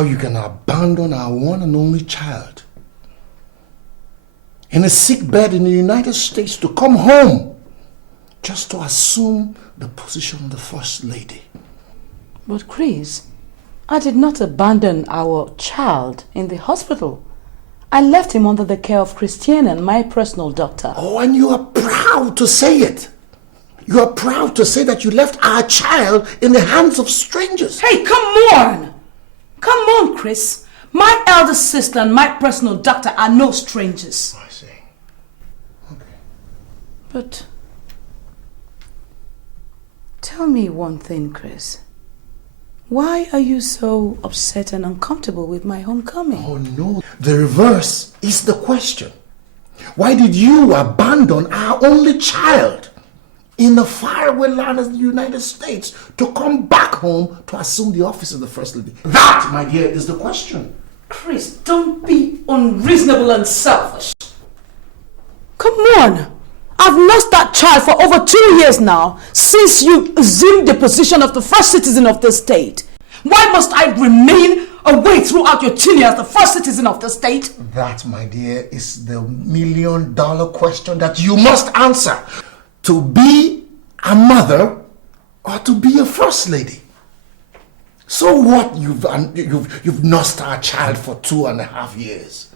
how you can abandon our one and only child in a sick bed in the United States to come home just to assume the position of the First Lady. But Chris, I did not abandon our child in the hospital. I left him under the care of Charion, my personal doctor. Oh, and you are proud to say it. You are proud to say that you left our child in the hands of strangers. Hey, come on! Come on, Chris. My elder sister and my personal doctor are no strangers. I see. Okay. But tell me one thing, Chris. Why are you so upset and uncomfortable with my homecoming? Oh no, the reverse is the question. Why did you abandon our only child in the faraway land of the United States to come back home to assume the office of the First Lady? That, my dear, is the question. Chris, don't be unreasonable and selfish. Come on! I've lost that child for over 2 years now, since you assumed the position of the first citizen of the state. Why must I remain away throughout your tenure as the first citizen of the state? That, my dear, is the million-dollar question that you must answer. To be a mother or to be a first lady? So what? You've nursed our child for 2.5 years.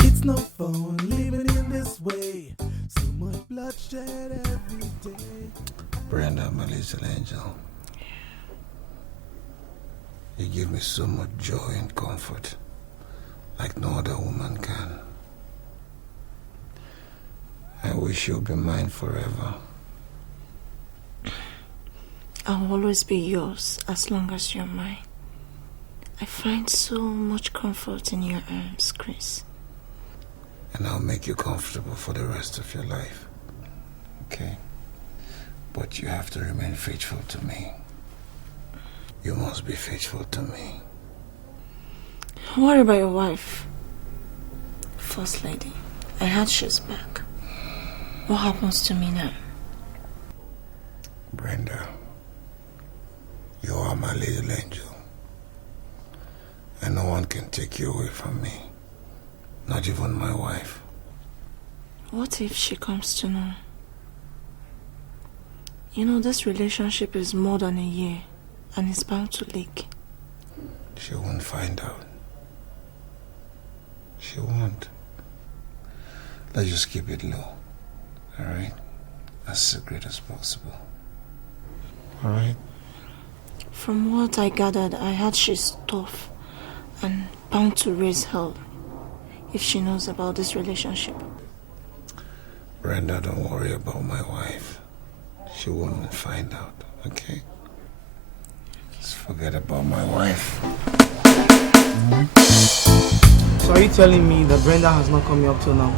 It's no fun living in this way. So much bloodshed every day. Brenda, my little angel, you give me so much joy and comfort, like no other woman can. I wish you'll be mine forever. I'll always be yours as long as you're mine. I find so much comfort in your arms, Chris. And I'll make you comfortable for the rest of your life. Okay? But you have to remain faithful to me. You must be faithful to me. What about your wife? First Lady, I heard she's back. What happens to me now? Brenda, you are my little angel. And no one can take you away from me. Not even my wife. What if she comes to know? You know, this relationship is more than a year, and it's bound to leak. She won't find out. She won't. Let's just keep it low. Alright? As secret as possible. Alright? From what I gathered, I heard she's tough and bound to raise hell if she knows about this relationship. Brenda, don't worry about my wife. She won't find out, okay? Just forget about my wife. So are you telling me that Brenda has not come here up till now?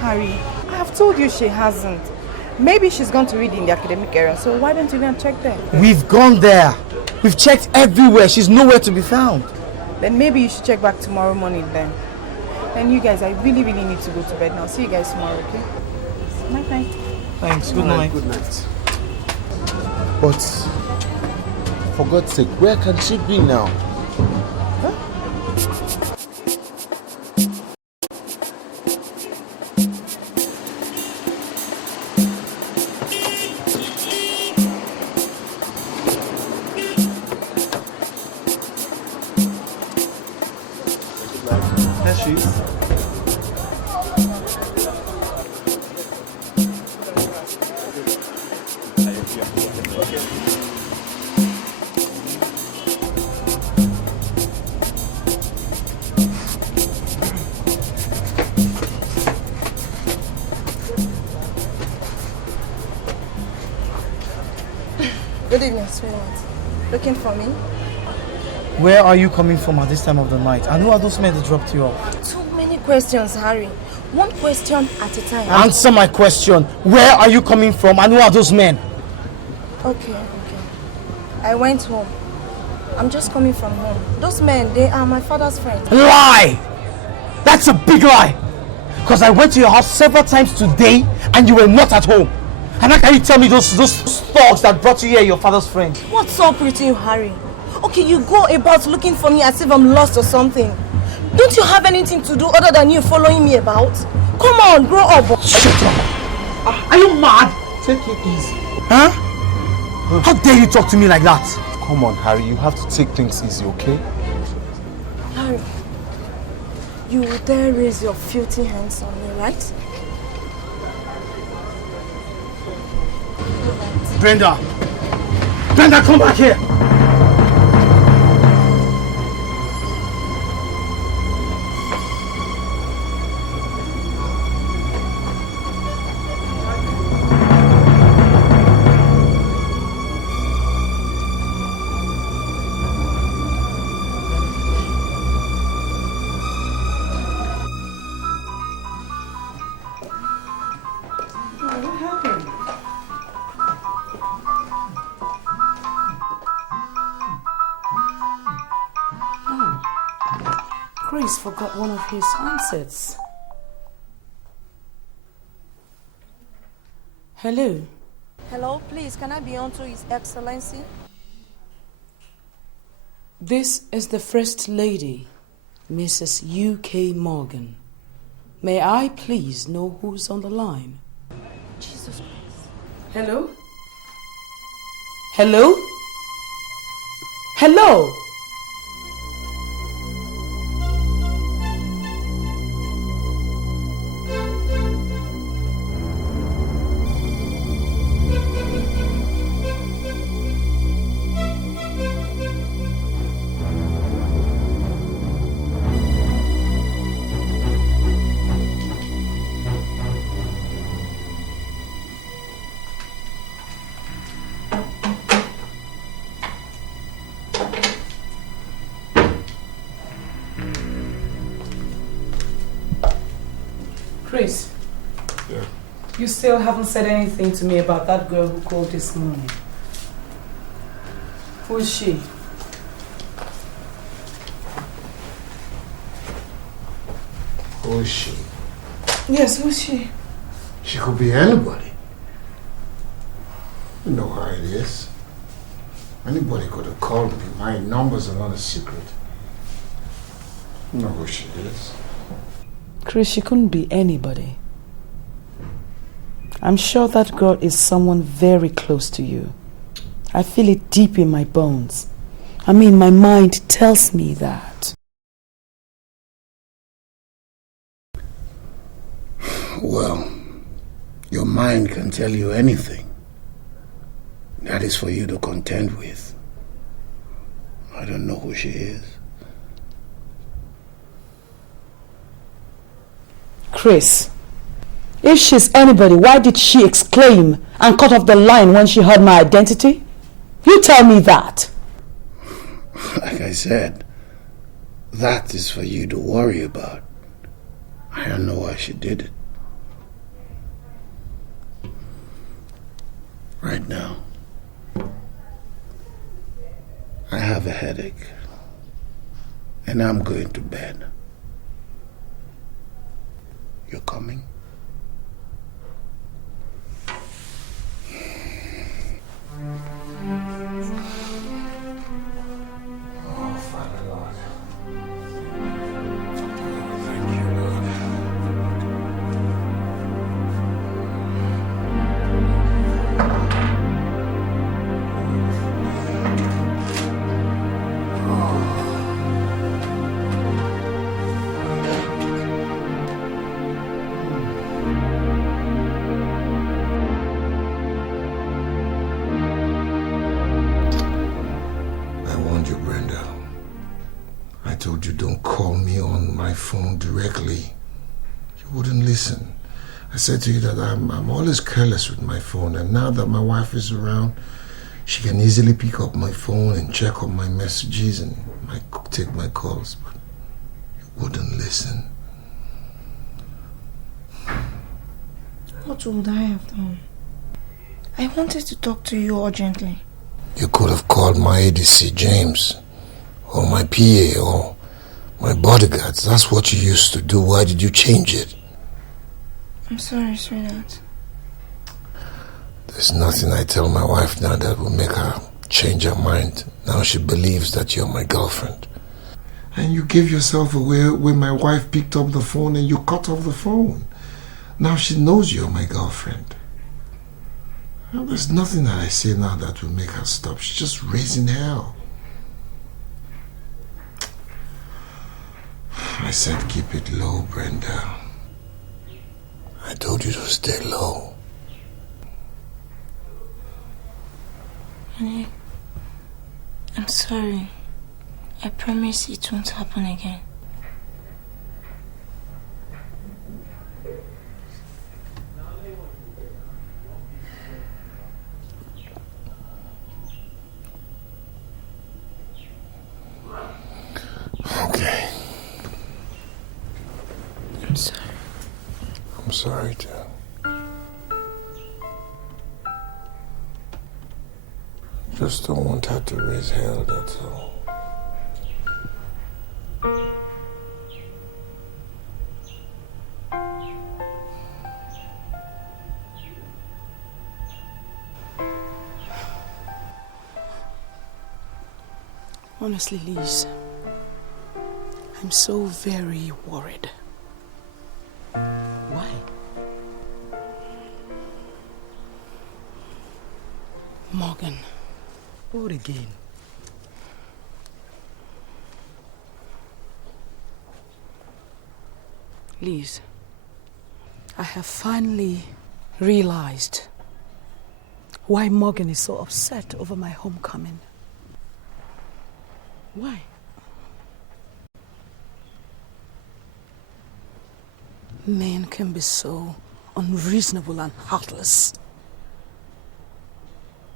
Harry, I have told you she hasn't. Maybe she's gone to read in the academic area, so why don't you go and check there? We've gone there. We've checked everywhere. She's nowhere to be found. Then maybe you should check back tomorrow morning then. And you guys, I really need to go to bed now. See you guys tomorrow, okay? Night night. Thanks. Good night. Good night. But for God's sake, where can she be now? There she is. Good evening, sweetheart. Looking for me? Where are you coming from at this time of the night? And who are those men that dropped you off? Too many questions, Harry. One question at a time. Answer my question. Where are you coming from and who are those men? Okay. I went home. I'm just coming from home. Those men, they are my father's friends. Lie! That's a big lie! Because I went to your house several times today and you were not at home. And how can you tell me those thugs that brought you here, your father's friend? What's up with you, Harry? Okay, you go about looking for me as if I'm lost or something. Don't you have anything to do other than you following me about? Come on, grow up. Shut up! Are you mad? Take it easy. Huh? How dare you talk to me like that? Come on, Harry, you have to take things easy, okay? Harry, you will dare raise your filthy hands on me, right? Brenda! Brenda, come back here! Chris forgot one of his handsets. Hello? Hello, please, can I be on to His Excellency? This is the First Lady, Mrs. U.K. Morgan. May I please know who's on the line? Jesus Christ. Hello? Hello? Hello? Chris, Yeah. you still haven't said anything to me about that girl who called this morning. Who is she? Who is she? Yes, who is she? She could be anybody. You know how it is. Anybody could have called me. My numbers are not a secret. You know who she is. Chris, she couldn't be anybody. I'm sure that girl is someone very close to you. I feel it deep in my bones. I mean, my mind tells me that. Well, your mind can tell you anything. That is for you to contend with. I don't know who she is. Chris, if she's anybody, why did she exclaim and cut off the line when she heard my identity? You tell me that. Like I said, that is for you to worry about. I don't know why she did it. Right now, I have a headache, and I'm going to bed. You're coming? Oh, Father Lord. Thank you, Lord. I told you don't call me on my phone directly. You wouldn't listen. I said to you that I'm always careless with my phone, and now that my wife is around, she can easily pick up my phone and check on my messages and take my calls, but you wouldn't listen. What would I have done? I wanted to talk to you urgently. You could have called my ADC, James. or my PA or my bodyguards. That's what you used to do. Why did you change it? I'm sorry, sweetheart. There's nothing I tell my wife now that will make her change her mind. Now she believes that you're my girlfriend. And you gave yourself away when my wife picked up the phone and you cut off the phone. Now she knows you're my girlfriend. Well, there's nothing that I say now that will make her stop. She's just raising hell. I said keep it low, Brenda. I told you to stay low. Honey, I'm sorry. I promise it won't happen again. Okay. I'm sorry. I'm sorry too. Just don't want her to raise hell, that's all. Honestly, Liz, I'm so very worried. Why? Morgan. What again? Liz, I have finally realized why Morgan is so upset over my homecoming. Why? Men can be so unreasonable and heartless.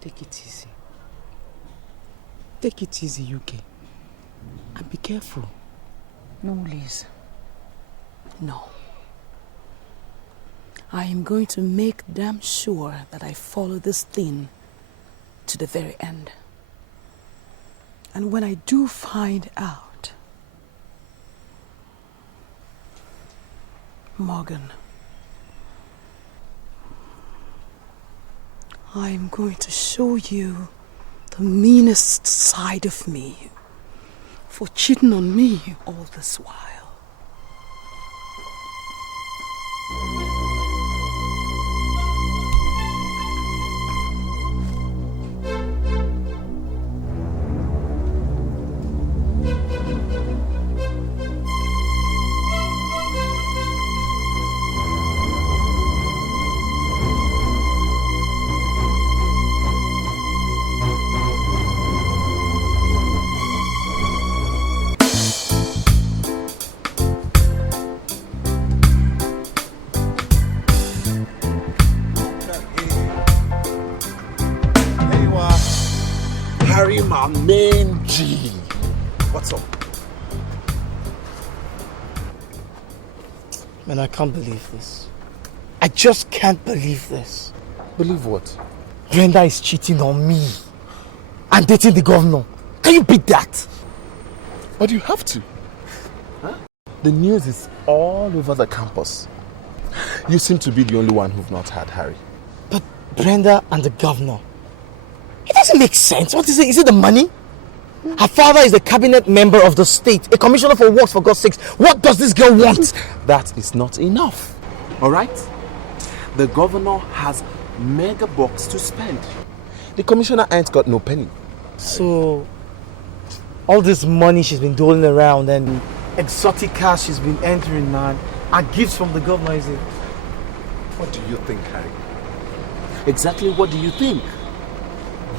Take it easy. Take it easy, UK. And be careful. No, Liz. No. I am going to make damn sure that I follow this thing to the very end. And when I do find out, Morgan, I am going to show you the meanest side of me for cheating on me all this while. Main G. What's up? Man, I can't believe this. I just can't believe this. Believe what? Brenda is cheating on me and dating the governor. Can you beat that? But you have to. Huh? The news is all over the campus. You seem to be the only one who've not had Harry. But Brenda and the governor, it doesn't make sense. What is it? Is it the money? Her father is the cabinet member of the state, a commissioner for works, for God's sakes. What does this girl want? That is not enough. Alright? The governor has mega bucks to spend. The commissioner ain't got no penny. So, all this money she's been doling around and exotic cars she's been entering, man, are gifts from the governor, is it? What do you think, Harry? Exactly what do you think?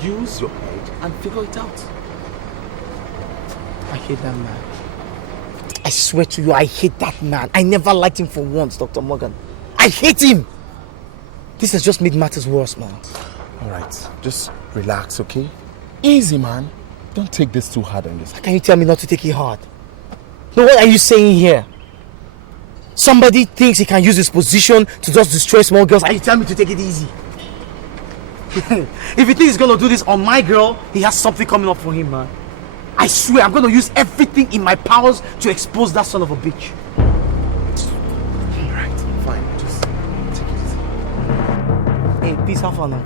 Use your head and figure it out. I hate that man. I swear to you, I hate that man. I never liked him for once, Dr. Morgan. I hate him! This has just made matters worse, man. Alright, just relax, okay? Easy, man. Don't take this too hard on this. How can you tell me not to take it hard? No, what are you saying here? Somebody thinks he can use his position to just destroy small girls, and you tell me to take it easy. If he thinks he's gonna do this on my girl, he has something coming up for him, man. I swear I'm going to use everything in my powers to expose that son of a bitch. Alright, fine. Just take it easy. Hey, peace, how far now?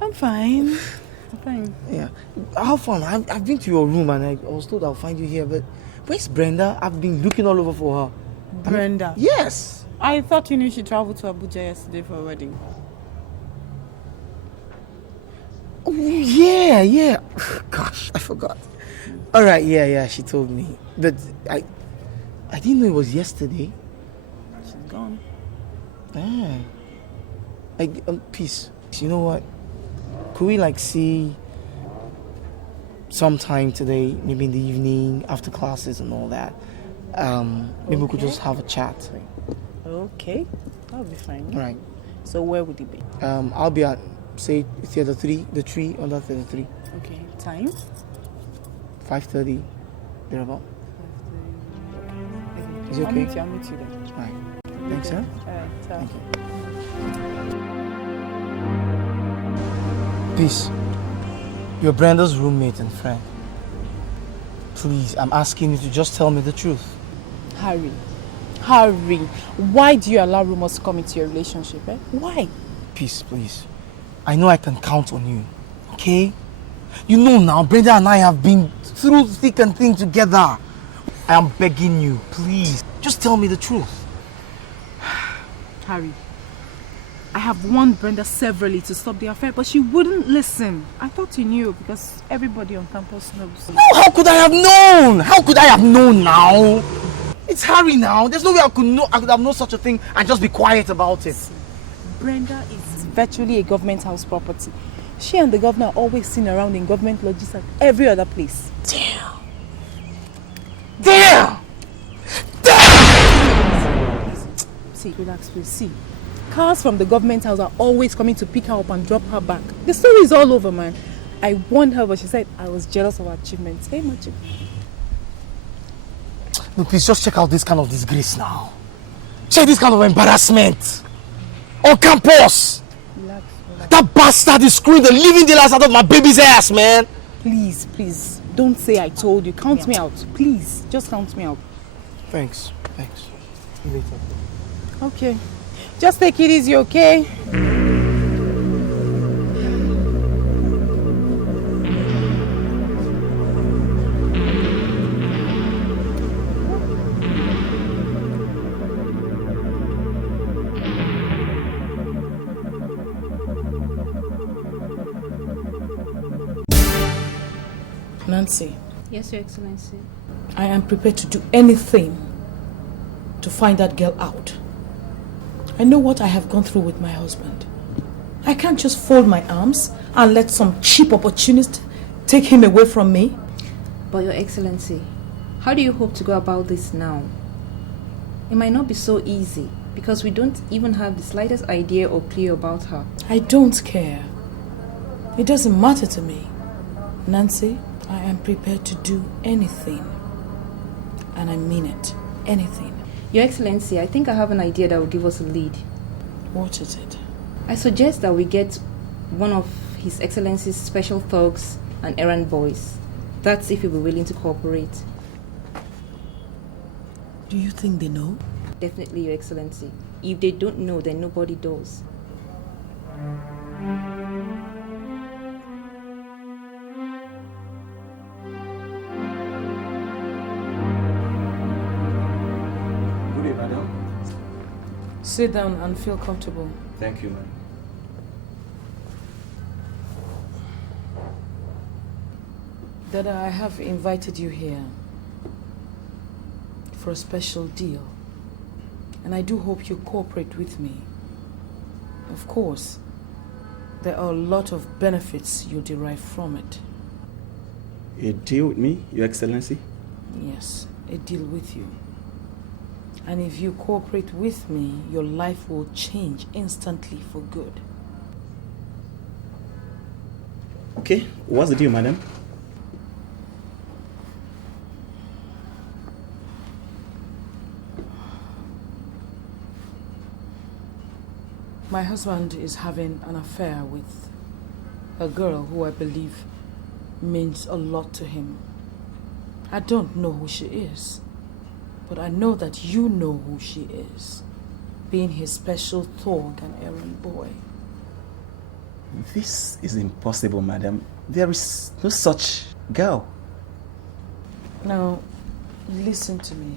I'm fine. I'm fine. Yeah. How fun? I've been to your room and I was told I'll find you here, but where's Brenda? I've been looking all over for her. Brenda? Yes. I thought you knew she traveled to Abuja yesterday for a wedding. Oh, yeah. Gosh, I forgot. Alright, yeah, she told me. But I didn't know it was yesterday. She's gone. Peace. You know what? Could we see sometime today, maybe in the evening, after classes and all that? Maybe we could just have a chat. Okay, that'll be fine. Right. So where would it be? I'll be at, say, Theater 3, the tree under Theater 3. Okay, time? 5:30, thereabout. 5:30. Is it I'll meet okay? you then. Right. Thanks, sir. Alright, Thank you. Peace. You're Brenda's roommate and friend. Please, I'm asking you to just tell me the truth. Harry, why do you allow rumors to come into your relationship, eh? Why? Peace, please. I know I can count on you, okay? You know now, Brenda and I have been through thick and thin together. I am begging you, please, just tell me the truth. Harry, I have warned Brenda severally to stop the affair, but she wouldn't listen. I thought you knew because everybody on campus knows. No, how could I have known? How could I have known now? It's Harry now. There's no way I could have known such a thing and just be quiet about it. Brenda is virtually a government house property. She and the governor are always seen around in government lodges and every other place. Damn! See, relax, please. See, cars from the government house are always coming to pick her up and drop her back. The story is all over, man. I warned her, but she said I was jealous of her achievements. Hey, Machi. No, please just check out this kind of disgrace now. Check this kind of embarrassment. On campus! Relax. That bastard is screwing the living daylights out of my baby's ass, man! Please, don't say I told you. Count me out. Please, just count me out. Thanks. See you later. Okay. Just take it easy, okay? Nancy. Yes, Your Excellency. I am prepared to do anything to find that girl out. I know what I have gone through with my husband. I can't just fold my arms and let some cheap opportunist take him away from me. But Your Excellency, how do you hope to go about this now? It might not be so easy because we don't even have the slightest idea or clue about her. I don't care. It doesn't matter to me. Nancy, I am prepared to do anything. And I mean it. Anything. Your Excellency, I think I have an idea that will give us a lead. What is it? I suggest that we get one of His Excellency's special thugs and errand boys. That's if he'll be willing to cooperate. Do you think they know? Definitely, Your Excellency. If they don't know, then nobody does. Good day, madam. Sit down and feel comfortable. Thank you, ma'am. Dada, I have invited you here for a special deal. And I do hope you cooperate with me. Of course, there are a lot of benefits you derive from it. A deal with me, Your Excellency? Yes, a deal with you. And if you cooperate with me, your life will change instantly for good. Okay, what's the deal, madam? My husband is having an affair with a girl who I believe means a lot to him. I don't know who she is, but I know that you know who she is, being his special thug and errand boy. This is impossible, madam. There is no such girl. Now, listen to me.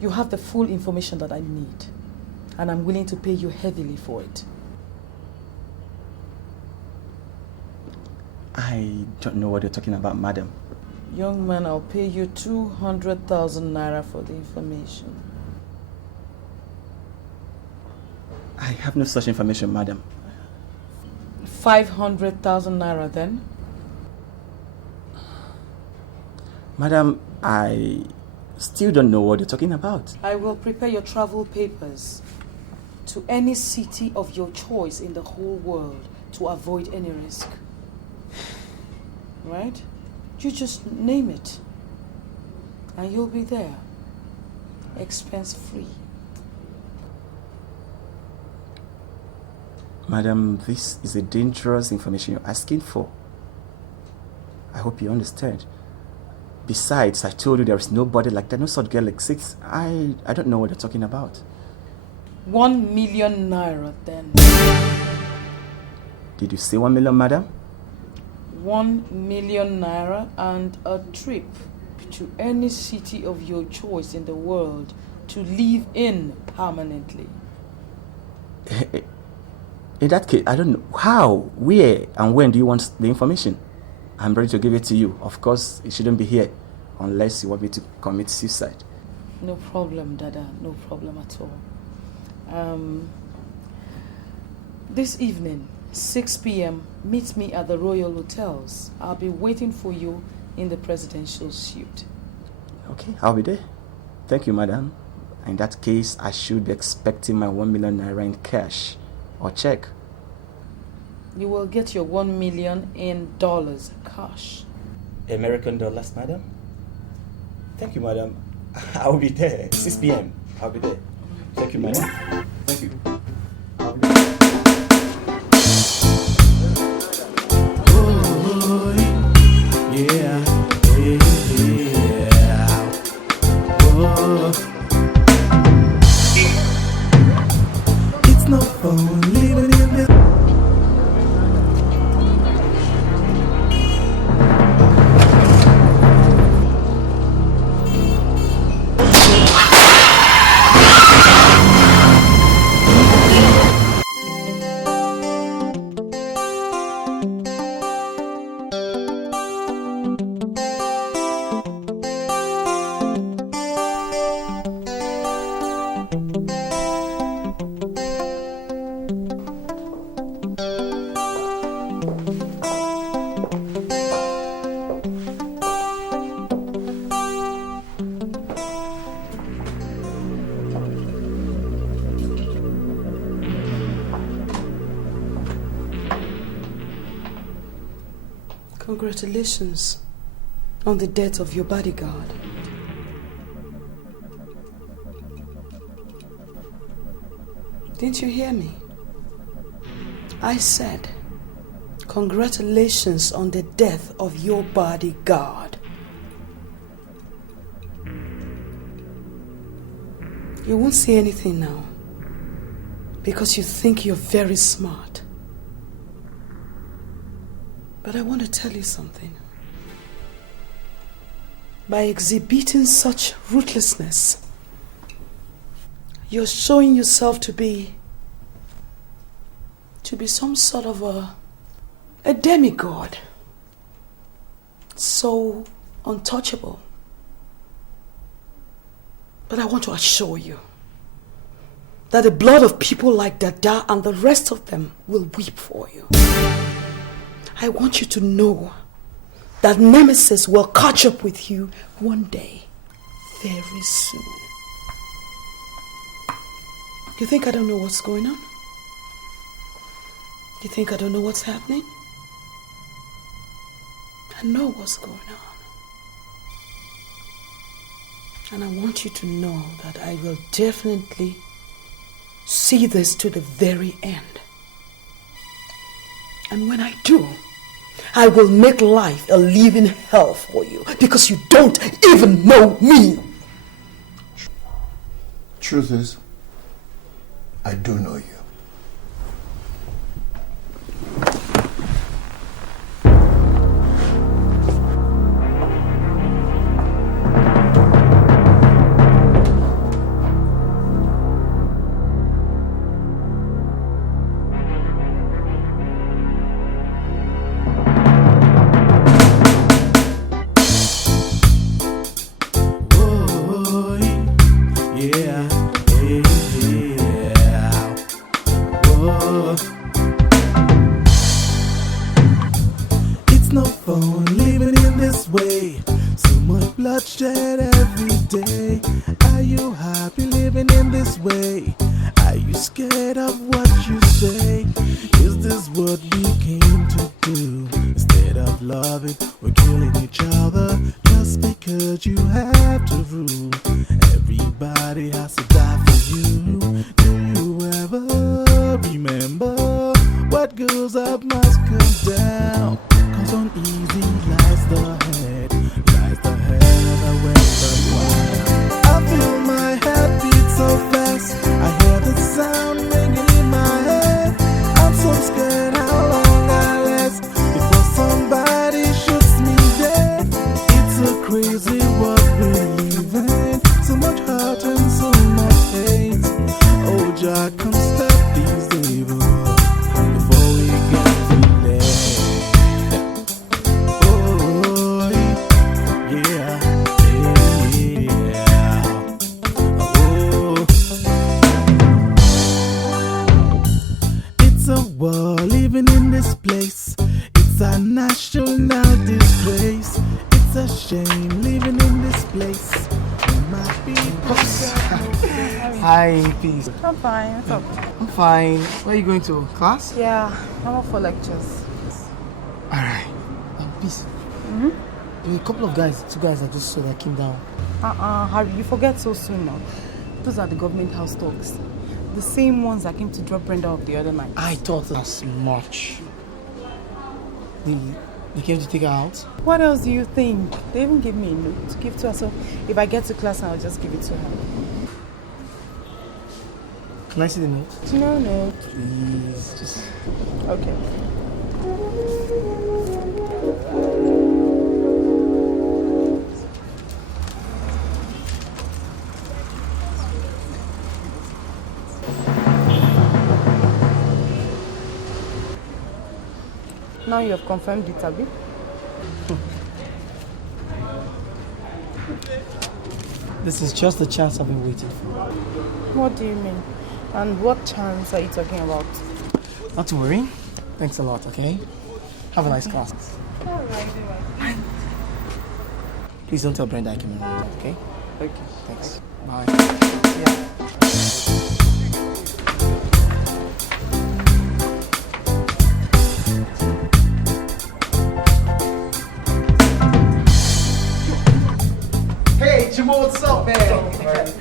You have the full information that I need, and I'm willing to pay you heavily for it. I don't know what you're talking about, madam. Young man, I'll pay you 200,000 naira for the information. I have no such information, madam. 500,000 naira then? Madam, I still don't know what you're talking about. I will prepare your travel papers to any city of your choice in the whole world to avoid any risk. Right? You just name it and you'll be there, expense free. Madam, this is a dangerous information you're asking for. I hope you understand. Besides, I told you there is nobody like that, no such girl exists. I don't know what you're talking about. 1 million naira then. Did you say 1 million, madam? 1 million naira and a trip to any city of your choice in the world to live in permanently. In that case, I don't know. How, where, and when do you want the information? I'm ready to give it to you. Of course, it shouldn't be here unless you want me to commit suicide. No problem, Dada. No problem at all. This evening, 6 p.m., meet me at the Royal Hotels. I'll be waiting for you in the presidential suite. Okay, I'll be there. Thank you, madam. In that case, I should be expecting my 1 million naira in cash or check. You will get your 1 million in dollars cash. American dollars, madam? Thank you, madam. I'll be there. 6 p.m. I'll be there. Thank you, madam. Thank you. Yeah, yeah. Whoa. It's no fun living in this. Congratulations on the death of your bodyguard. Didn't you hear me? I said, congratulations on the death of your bodyguard. You won't say anything now because you think you're very smart. But I want to tell you something. By exhibiting such ruthlessness, you're showing yourself to be some sort of a demigod. So untouchable. But I want to assure you that the blood of people like Dada and the rest of them will weep for you. I want you to know that Nemesis will catch up with you one day, very soon. You think I don't know what's going on? You think I don't know what's happening? I know what's going on. And I want you to know that I will definitely see this to the very end. And when I do, I will make life a living hell for you because you don't even know me. Truth is, I do know you. Bloodshed every day. Are you happy living in this way? Are you scared of what you say? Is this what we came to do? Instead of loving, we're killing each other just because you have to rule. Everybody has to die for you. Do you ever remember what goes up must come down? Cause uneasy lies the head, lies the head. I feel my heart beat so fast. I hear the sound ringing in my head. I'm so scared how long I last before somebody shoots me dead. It's a crazy world we're living. So much hurt and so much hate. Oh, Jah, come stop these evil before we get too late. Oh, yeah. Living in this place, it's a national disgrace. It's a shame living in this place. My people. Hi, peace. I'm fine. What's up? I'm fine. Where are you going to? Class? Yeah, I'm off for lectures. Alright. Peace. There were a couple of guys, 2 guys I just saw that came down. Harry, you forget so soon now. Those are the government house talks. The same ones that came to drop Brenda off the other night. I thought as much. They came to take her out? What else do you think? They even gave me a note to give to her, so if I get to class, I'll just give it to her. Can I see the note? No. Please, just... Okay. Now you have confirmed it, Abby. This is just the chance I've been waiting for. What do you mean? And what chance are you talking about? Not to worry. Thanks a lot, okay? Have a nice class. Alright. Please don't tell Brenda I came around, okay? Okay. Thanks. Bye. Yeah. What's up, man?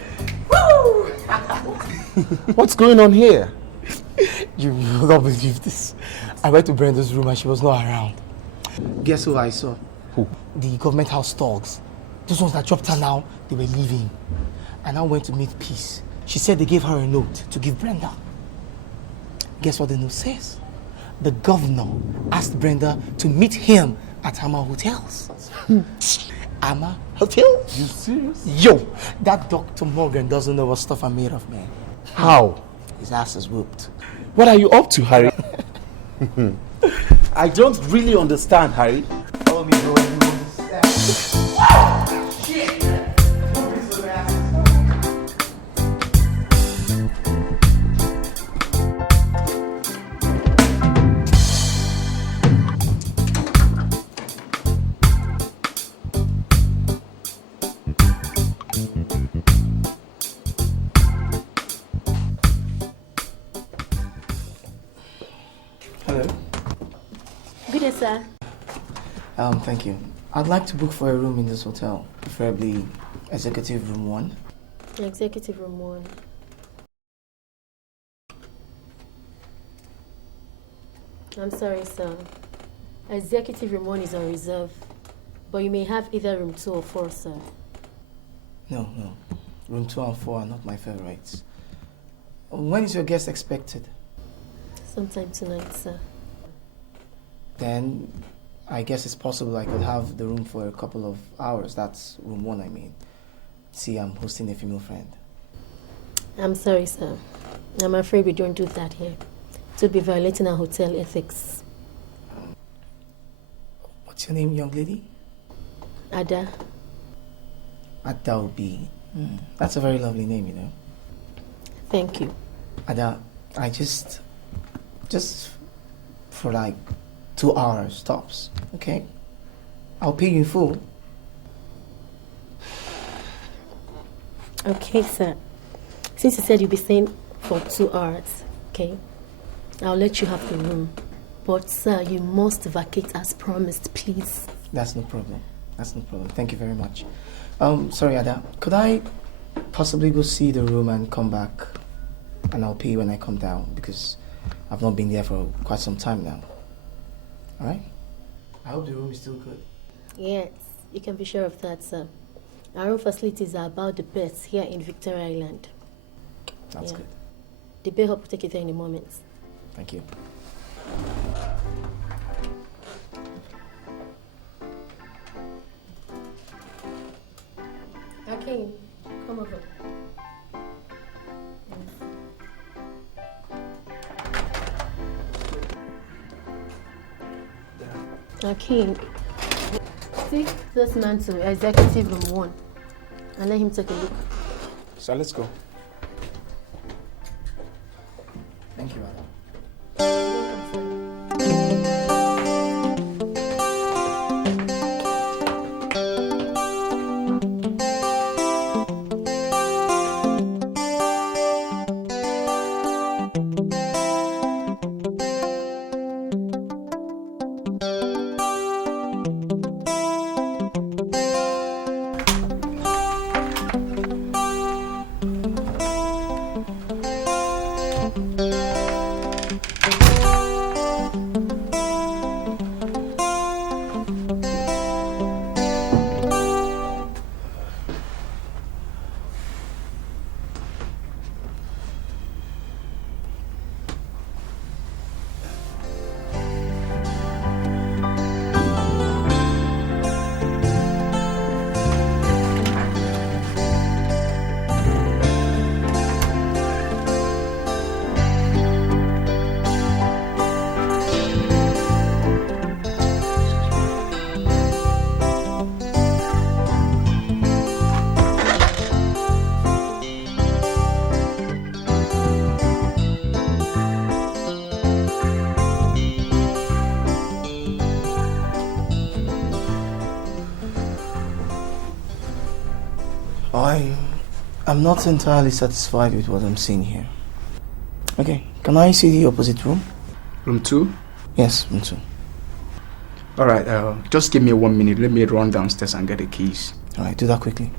Woo! What's going on here? You will not believe this. I went to Brenda's room and she was not around. Guess who I saw? Who? The government house dogs. Those ones that dropped her now, they were leaving. And I went to meet Peace. She said they gave her a note to give Brenda. Guess what the note says? The governor asked Brenda to meet him at Hammer Hotels. Hammer Hotel? You serious? Yo, that Dr. Morgan doesn't know what stuff I'm made of, man. How? His ass is whooped. What are you up to, Harry? I don't really understand, Harry. Tell me, bro, you understand. Shit! Hello. Good day, sir. Thank you. I'd like to book for a room in this hotel, preferably executive room 1. Executive room 1. I'm sorry, sir. Executive room 1 is on reserve, but you may have either room 2 or 4, sir. No. Room 2 and 4 are not my favorites. When is your guest expected? Sometime tonight, sir. Then I guess it's possible I could have the room for a couple of hours. That's room 1, I mean. See, I'm hosting a female friend. I'm sorry, sir. I'm afraid we don't do that here. It would be violating our hotel ethics. What's your name, young lady? Ada. Ada Obi. That's a very lovely name, you know. Thank you. Ada, I just for like 2 hours tops, okay? I'll pay you in full. Okay, sir. Since you said you'll be staying for 2 hours, okay? I'll let you have the room. But, sir, you must vacate as promised, please. That's no problem. Thank you very much. Sorry, Ada. Could I possibly go see the room and come back? And I'll pay you when I come down, because I've not been there for quite some time now. Alright? I hope the room is still good. Yes, you can be sure of that, sir. Our room facilities are about the best here in Victoria Island. That's good. The bellhop will take you there in a moment. Thank you. Okay, come over. Okay. Take this man to executive room 1 and let him take a look. So let's go. Thank you, Ada. I'm not entirely satisfied with what I'm seeing here. Okay, can I see the opposite room? Room 2? Yes, room 2. Alright, just give me 1 minute. Let me run downstairs and get the keys. Alright, do that quickly.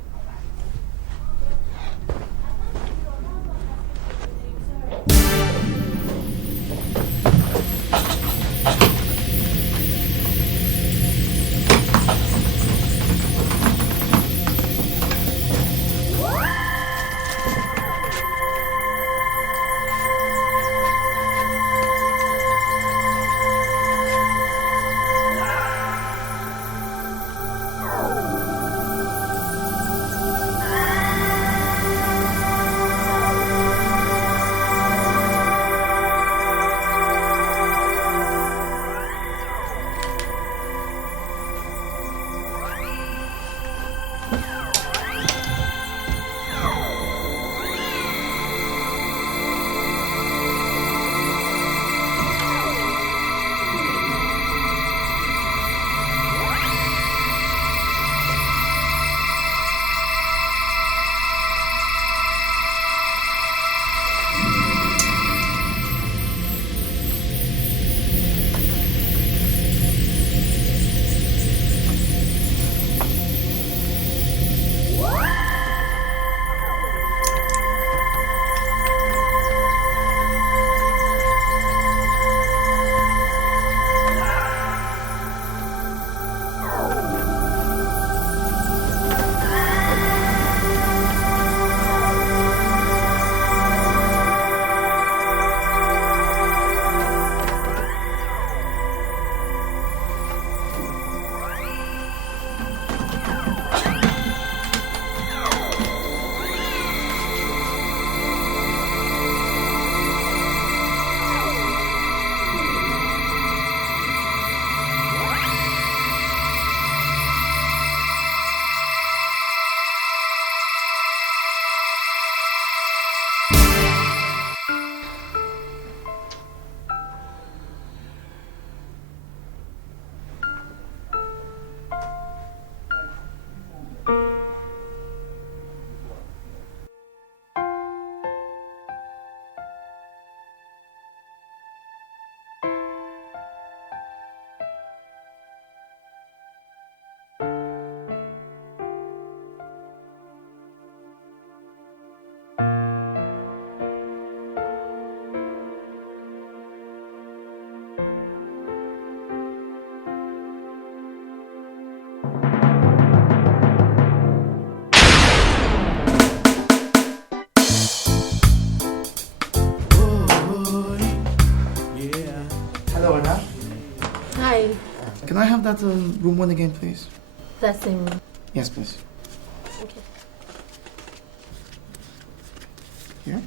that room 1 again, please? That same room. Yes, please. Okay. Here?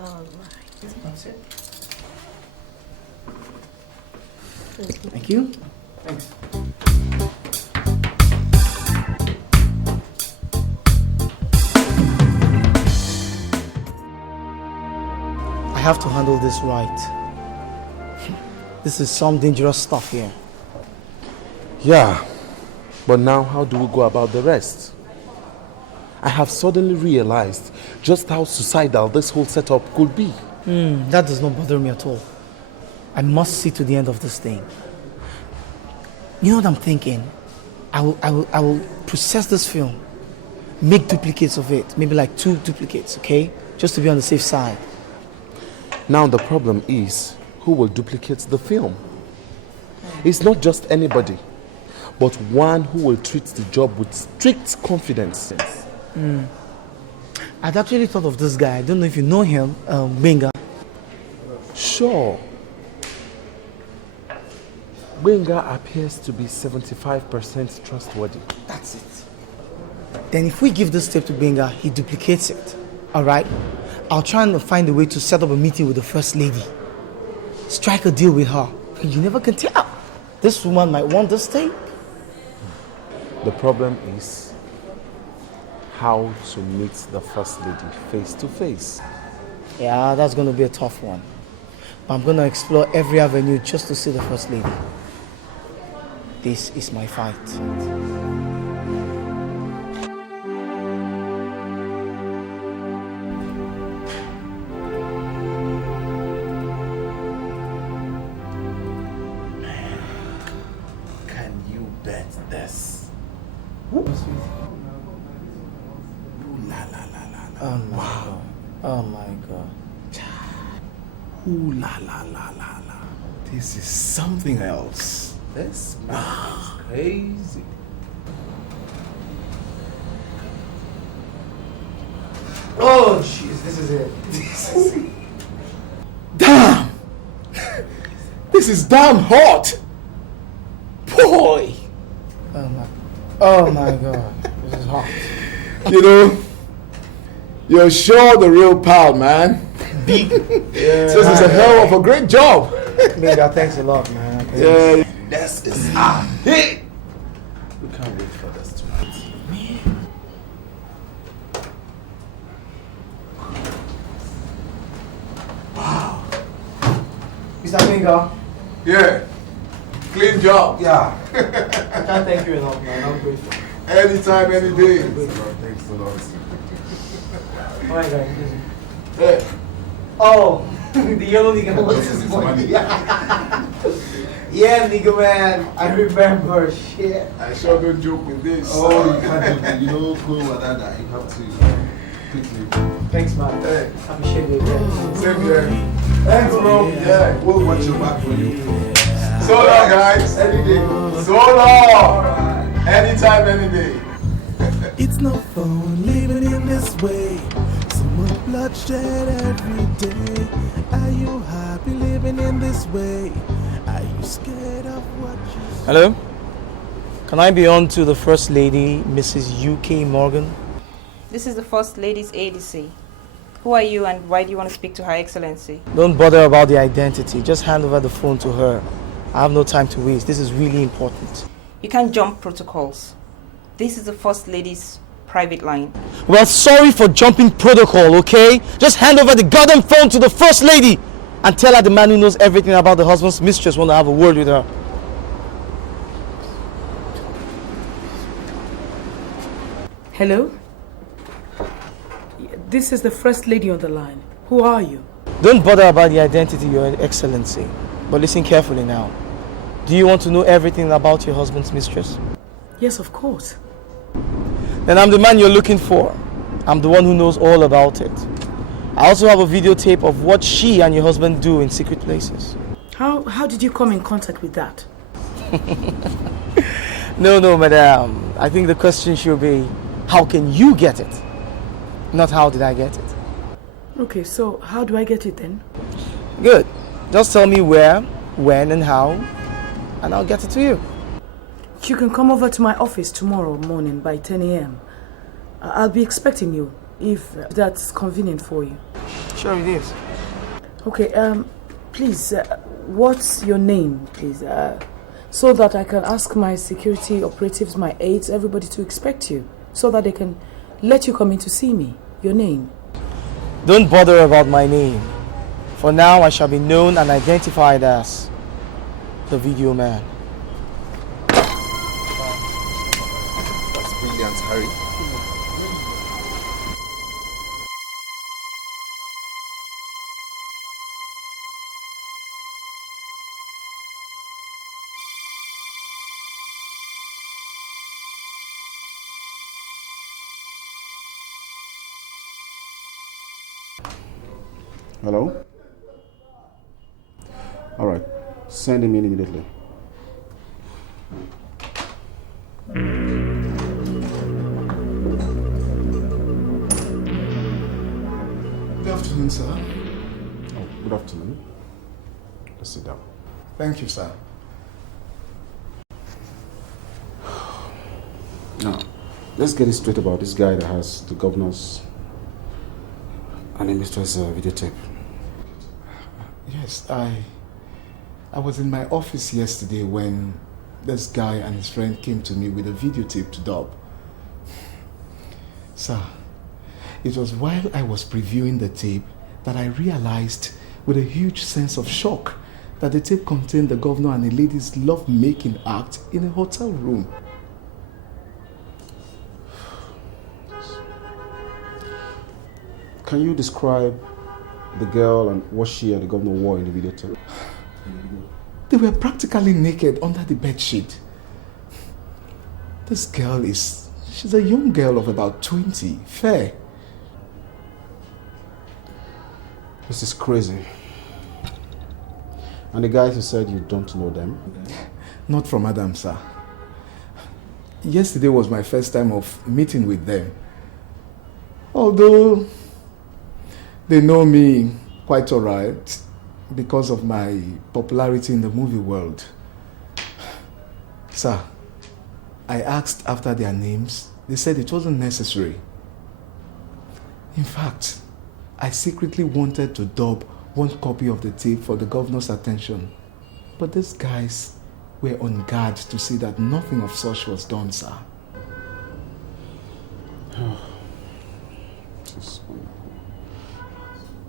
Alright. That's it. Thank you. Thank you. Thanks. I have to handle this right. This is some dangerous stuff here. Yeah, but now how do we go about the rest? I have suddenly realized just how suicidal this whole setup could be. That does not bother me at all. I must see to the end of this thing. You know what I'm thinking? I will process this film, make duplicates of it, maybe like 2 duplicates, okay? Just to be on the safe side. Now the problem is, who will duplicate the film? It's not just anybody, but one who will treat the job with strict confidence. I'd actually thought of this guy. I don't know if you know him, Benga. Sure. Benga appears to be 75% trustworthy. That's it. Then if we give this tape to Benga, he duplicates it. Alright? I'll try and find a way to set up a meeting with the First Lady. Strike a deal with her. You never can tell. This woman might want this tape. The problem is how to meet the First Lady face to face. Yeah, that's going to be a tough one. But I'm going to explore every avenue just to see the First Lady. This is my fight. Can you bet this? Ooh, La la la la la. oh my God. Oh my God. Ooh la la la la la. This is something else. This man is crazy. Oh, jeez, this is it. This is it. Damn! This is damn hot! Boy! Oh my God. This is hot. You know, you're sure the real pal, man. Big. This is a hell of a great job. Benga, thanks a lot, man. Yeah. This is a hit. We can't wait for this tonight. Wow. Mr. Benga. Yeah. Clean job. Yeah. I can't thank you enough, man. I'm grateful. Anytime, any day. Thanks a lot. Alright, guys. Hey. Oh, the yellow nigga was this morning. Yeah, nigga, man. I remember. Shit. I sure don't joke with this. Oh, you can't do it. You know, cool with that. You have to quickly. Thanks, man. Hey. Appreciate it. Yeah. Same here. Thanks, bro. Yeah. We'll watch your back for you. So long, guys. Any day. So long. Anytime, any day. It's no fun living in this way. So much bloodshed every day. Are you happy living in this way? Are you scared of what you see? Hello? Can I be on to the First Lady, Mrs. UK Morgan? This is the First Lady's ADC. Who are you and why do you want to speak to Her Excellency? Don't bother about the identity. Just hand over the phone to her. I have no time to waste. This is really important. You can't jump protocols. This is the First Lady's private line. Well, sorry for jumping protocol, okay? Just hand over the goddamn phone to the First Lady and tell her the man who knows everything about the husband's mistress want to have a word with her. Hello? This is the First Lady on the line. Who are you? Don't bother about the identity, Your Excellency. But listen carefully now. Do you want to know everything about your husband's mistress? Yes, of course. Then I'm the man you're looking for. I'm the one who knows all about it. I also have a videotape of what she and your husband do in secret places. How did you come in contact with that? No, madam. I think the question should be, how can you get it? Not how did I get it? Okay, so how do I get it then? Good. Just tell me where, when and how, and I'll get it to you. You can come over to my office tomorrow morning by 10 a.m. I'll be expecting you, if that's convenient for you. Sure it is. Okay, please, what's your name, please? So that I can ask my security operatives, my aides, everybody to expect you, so that they can let you come in to see me. Your name. Don't bother about my name. For now, I shall be known and identified as the video man. That's brilliant, Harry. Hello? All right. Send him in immediately. Good afternoon, sir. Oh, good afternoon. Let's sit down. Thank you, sir. Now, let's get it straight about this guy that has the governor's and the mistress videotape. Yes, I was in my office yesterday when this guy and his friend came to me with a videotape to dub. Sir, it was while I was previewing the tape that I realized with a huge sense of shock that the tape contained the governor and a lady's love-making act in a hotel room. Can you describe the girl and what she and the governor wore in the videotape? They were practically naked under the bedsheet. This girl she's a young girl of about 20, fair. This is crazy. And the guys who said you don't know them? Not from Adam, sir. Yesterday was my first time of meeting with them. Although they know me quite all right because of my popularity in the movie world. Sir, I asked after their names. They said it wasn't necessary. In fact, I secretly wanted to dub one copy of the tape for the governor's attention. But these guys were on guard to see that nothing of such was done, sir.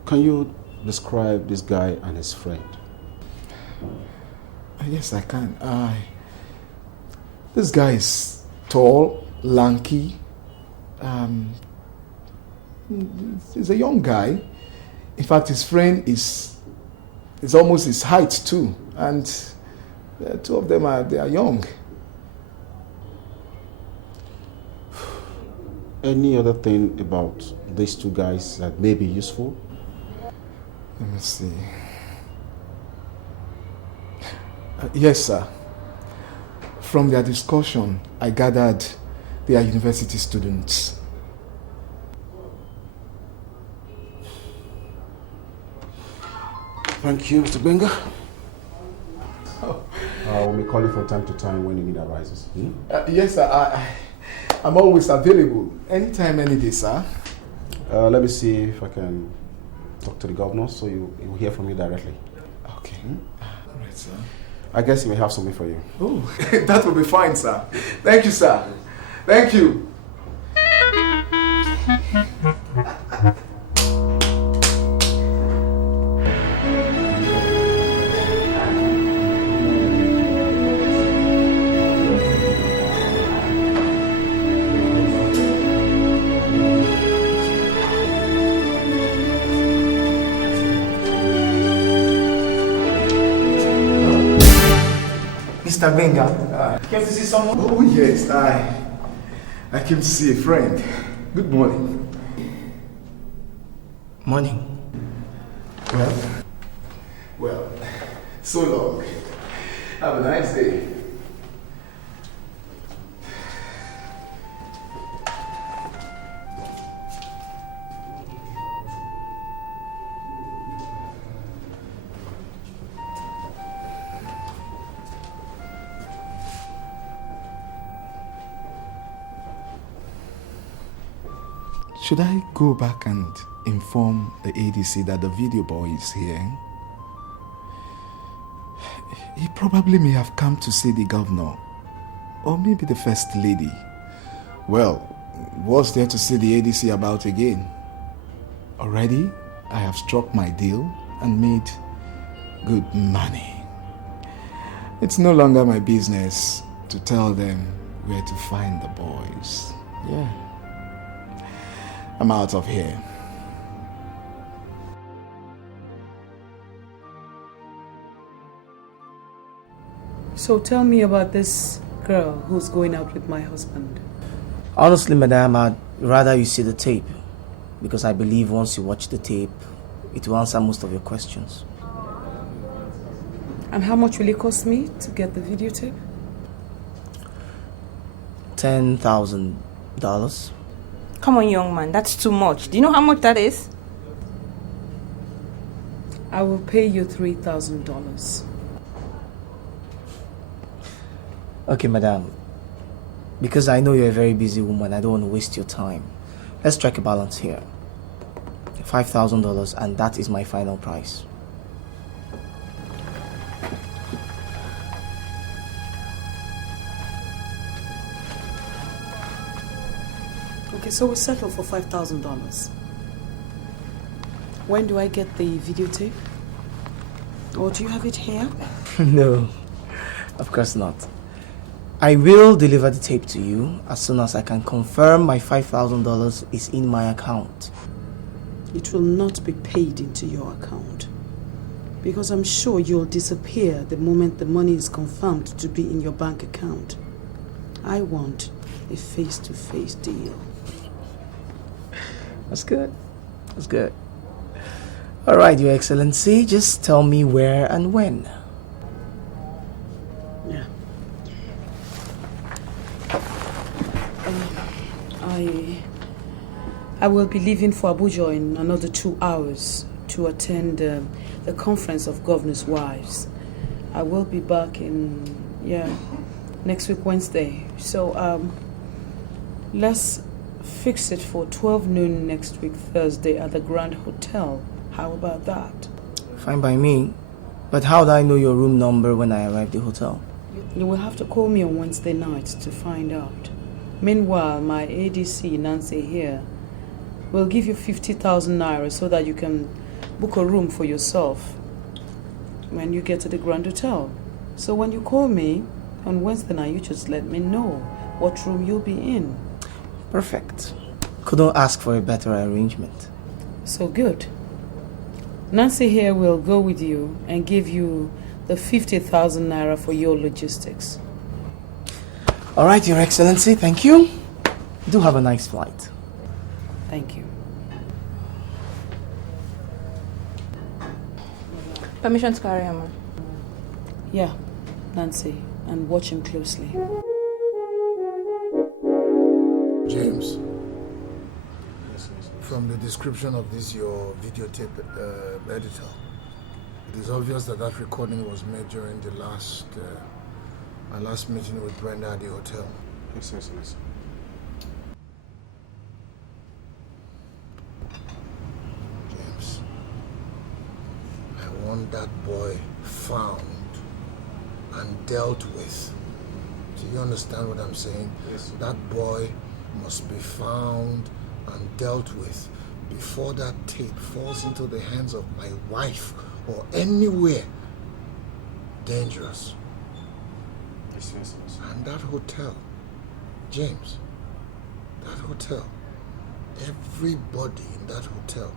Can you describe this guy and his friend? Yes, I can. This guy is tall, lanky. He's a young guy. In fact, his friend is almost his height too. And the two of them they are young. Any other thing about these two guys that may be useful? Let me see. Yes, sir. From their discussion, I gathered they are university students. Thank you, Mr. Benga. We'll be calling from time to time when the need arises. Yes, sir. I'm always available. Anytime, any day, sir. Let me see if I can talk to the governor so you will hear from me directly. Okay. All right, sir. I guess he may have something for you. Oh, that will be fine, sir. Thank you, sir. Thank you. Mr. Benga, came to see someone? Oh, yes, I came to see a friend. Good morning. Morning. Well, so long. Have a nice day. Should I go back and inform the ADC that the video boy is here? He probably may have come to see the governor, or maybe the first lady. Well, what's there to see the ADC about again? Already, I have struck my deal and made good money. It's no longer my business to tell them where to find the boys. Yeah. I'm out of here. So tell me about this girl who's going out with my husband. Honestly, madam, I'd rather you see the tape, because I believe once you watch the tape, it will answer most of your questions. And how much will it cost me to get the videotape? $10,000. Come on, young man, that's too much. Do you know how much that is? I will pay you $3,000. Okay, madam. Because I know you're a very busy woman, I don't want to waste your time. Let's strike a balance here. $5,000, and that is my final price. Okay, so we'll settle for $5,000. When do I get the videotape? Or do you have it here? No, of course not. I will deliver the tape to you as soon as I can confirm my $5,000 is in my account. It will not be paid into your account, because I'm sure you'll disappear the moment the money is confirmed to be in your bank account. I want a face-to-face deal. That's good. That's good. All right, Your Excellency, just tell me where and when. Yeah. I will be leaving for Abuja in another 2 hours to attend the conference of governors' wives. I will be back in, next week Wednesday. So let's fix it for 12 noon next week Thursday at the Grand Hotel. How about that? Fine by me. But how do I know your room number when I arrive at the hotel? You will have to call me on Wednesday night to find out. Meanwhile, my ADC, Nancy, here, will give you 50,000 naira so that you can book a room for yourself when you get to the Grand Hotel. So when you call me on Wednesday night, you just let me know what room you'll be in. Perfect. Couldn't ask for a better arrangement. So good. Nancy here will go with you and give you the 50,000 naira for your logistics. All right, Your Excellency, thank you. Do have a nice flight. Thank you. Permission to carry him. Yeah, Nancy, and watch him closely. James, from the description of this, your videotape editor, it is obvious that that recording was made during the my last meeting with Brenda at the hotel. Yes, yes, yes. James, I want that boy found and dealt with. Do you understand what I'm saying? Yes. That boy must be found and dealt with before that tape falls into the hands of my wife or anywhere dangerous. Yes, yes, yes. And that hotel, James, that hotel, everybody in that hotel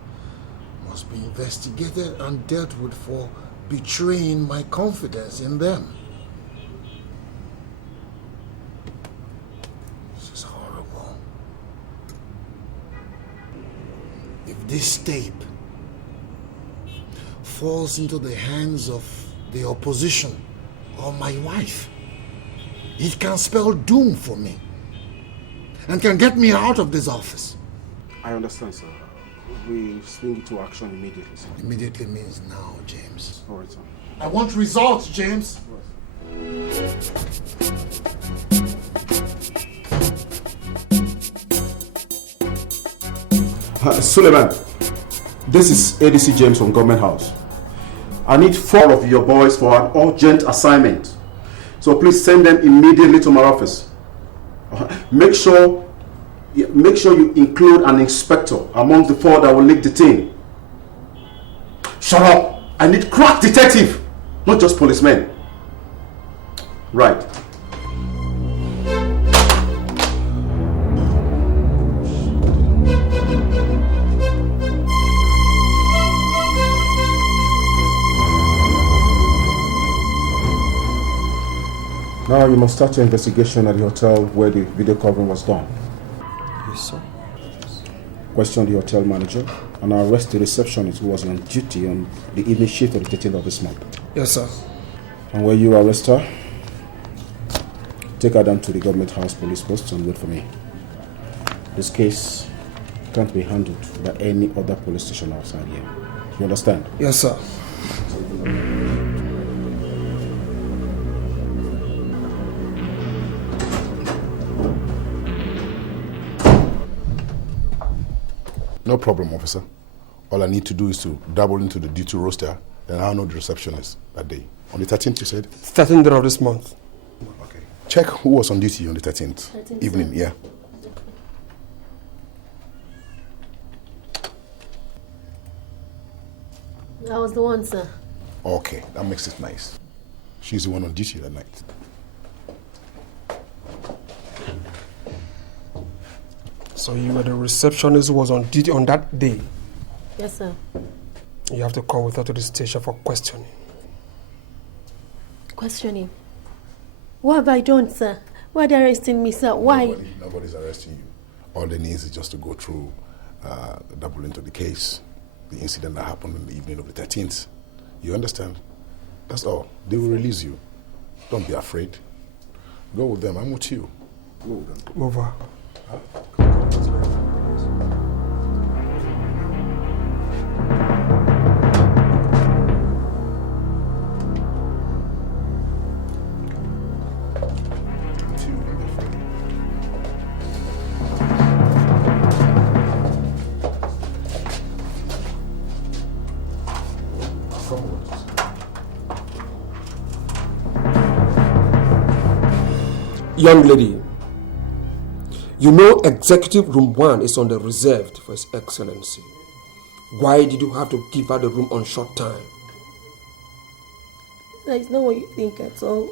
must be investigated and dealt with for betraying my confidence in them. This is horrible. If this tape falls into the hands of the opposition or my wife, it can spell doom for me and can get me out of this office. I understand, sir. We swing into action immediately, sir. Immediately means now, James. All right, sir. I want results, James. Suleiman, this is ADC James from Government House. I need 4 of your boys for an urgent assignment. So please send them immediately to my office. Make sure you include an inspector among the 4 that will lead the team. Shut up! I need crack detective, not just policemen. Right. Now you must start your investigation at the hotel where the video covering was done. Yes, sir. Question the hotel manager and arrest the receptionist who was on duty on the evening shift of the 13th of this month. Yes, sir. And when you arrest her, take her down to the Government House police post and wait for me. This case can't be handled by any other police station outside here. You understand? Yes, sir. No problem, officer. All I need to do is to double into the duty roster, then I'll know the receptionist that day. On the 13th, you said? 13th of this month. Okay. Check who was on duty on the 13th evening, yeah. I was the one, sir. Okay, that makes it nice. She's the one on duty that night. So you were the receptionist who was on duty on that day? Yes, sir. You have to come with her to the station for questioning. Questioning? What have I done, sir? Why are they arresting me, sir? Why? Nobody's arresting you. All they need is just to go through, double into the case, the incident that happened in the evening of the 13th. You understand? That's all. They will release you. Don't be afraid. Go with them. I'm with you. Go with them. Over. Young lady, you know Executive Room 1 is on the reserved for His Excellency. Why did you have to give her the room on short time? That is not what you think at all.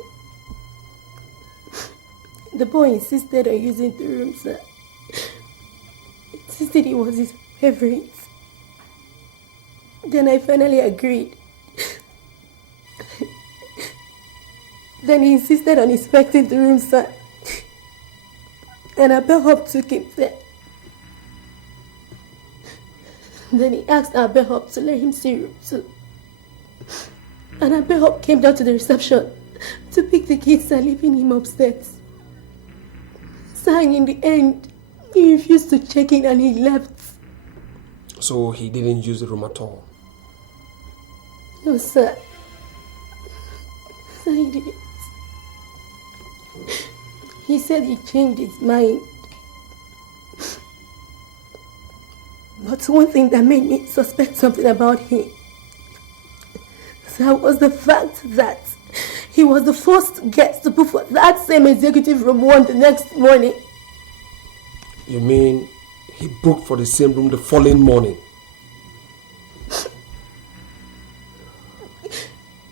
The boy insisted on using the room, sir. Insisted it was his favorite. Then I finally agreed. Then he insisted on inspecting the room, sir. And our bellhop took him there. Then he asked our bellhop to let him see room 2. And our bellhop came down to the reception to pick the kids and leaving him upstairs. Sir, in the end, he refused to check in and he left. So he didn't use the room at all? No, sir. Sir, he didn't. He said he changed his mind. But one thing that made me suspect something about him, sir, was the fact that he was the first guest to book for that same Executive Room 1 the next morning. You mean he booked for the same room the following morning?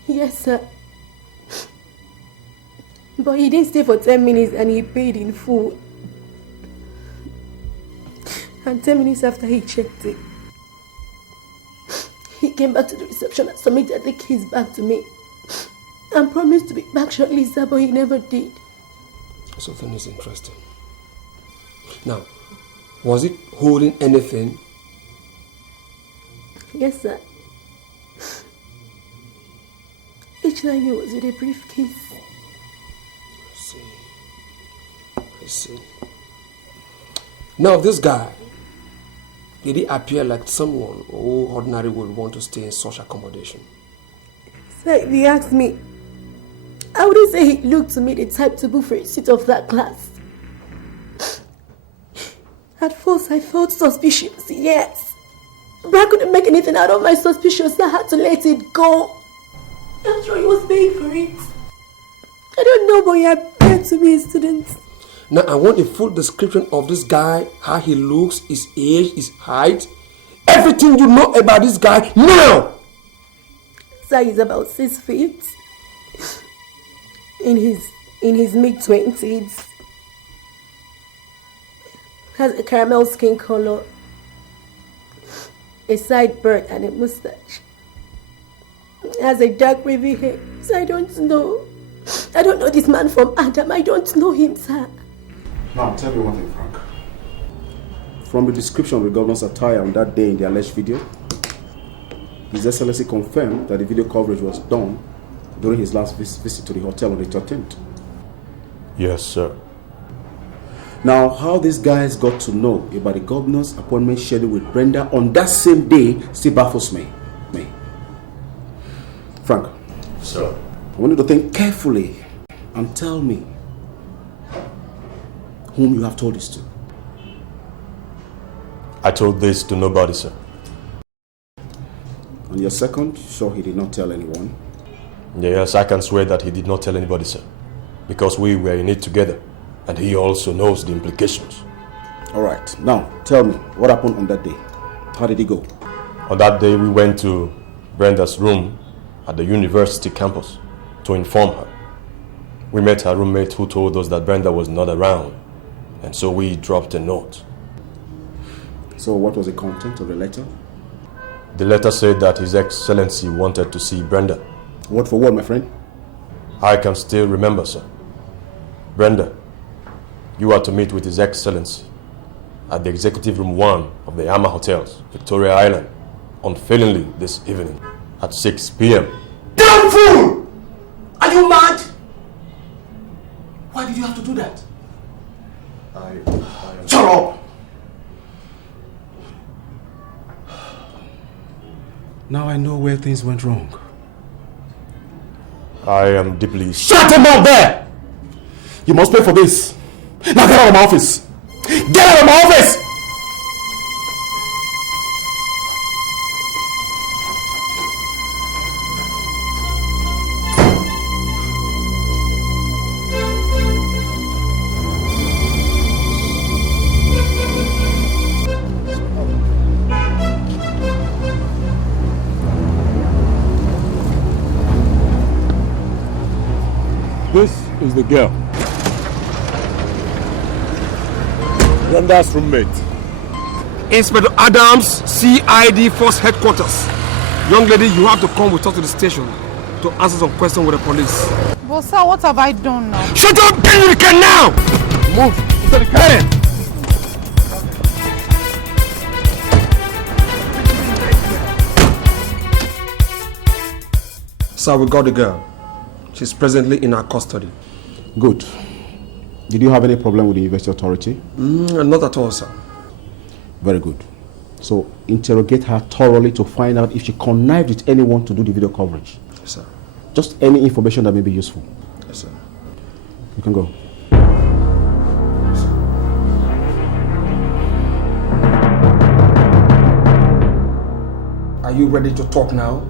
Yes, sir. But he didn't stay for 10 minutes and he paid in full. And 10 minutes after he checked it, he came back to the reception and submitted the keys back to me. And promised to be back shortly, sir, but he never did. Something is interesting. Now, was it holding anything? Yes, sir. Each time he was with a briefcase. I see. Now, this guy, did he appear like someone who ordinarily would want to stay in such accommodation? Sir, if you ask me, I wouldn't say he looked to me the type to book for a seat of that class. At first I felt suspicious, yes. But I couldn't make anything out of my suspicions, so I had to let it go. I'm sure he was paying for it. I don't know, but he appeared to be a student. Now I want a full description of this guy, how he looks, his age, his height. Everything you know about this guy now! Sir is about 6 feet. In his mid-20s. Has a caramel skin color. A sideburn and a mustache. Has a dark wavy hair. So I don't know. I don't know this man from Adam. I don't know him, sir. Now, tell me one thing, Frank. From the description of the governor's attire on that day in the alleged video, His Excellency confirmed that the video coverage was done during his last visit to the hotel on the 13th. Yes, sir. Now, how these guys got to know about the governor's appointment schedule with Brenda on that same day still baffles me. Frank. Sir. I want you to think carefully and tell me whom you have told this to. I told this to nobody, sir. On your second, sure he did not tell anyone? Yes, I can swear that he did not tell anybody, sir. Because we were in it together, and he also knows the implications. All right. Now, tell me, what happened on that day? How did it go? On that day, we went to Brenda's room at the university campus to inform her. We met her roommate who told us that Brenda was not around, and so we dropped a note. So what was the content of the letter? The letter said that His Excellency wanted to see Brenda. Word for word, my friend? I can still remember, sir. Brenda, you are to meet with His Excellency at the Executive Room 1 of the Ama Hotels, Victoria Island, unfailingly this evening at 6 p.m. Damn fool! Are you mad? Why did you have to do that? Shut up! Now I know where things went wrong. I am deeply... Shut him up there! You must pay for this. Now get out of my office! Get out of my office! This is the girl. Brenda's roommate. Inspector Adams, CID Force Headquarters. Young lady, you have to come with us to the station to answer some questions with the police. But sir, what have I done now? Shut up! Get in the car now! Move to the car. Sir, we got the girl. She's presently in our custody. Good. Did you have any problem with the university authority? Not at all, sir. Very good. So interrogate her thoroughly to find out if she connived with anyone to do the video coverage. Yes, sir. Just any information that may be useful. Yes, sir. You can go. Are you ready to talk now?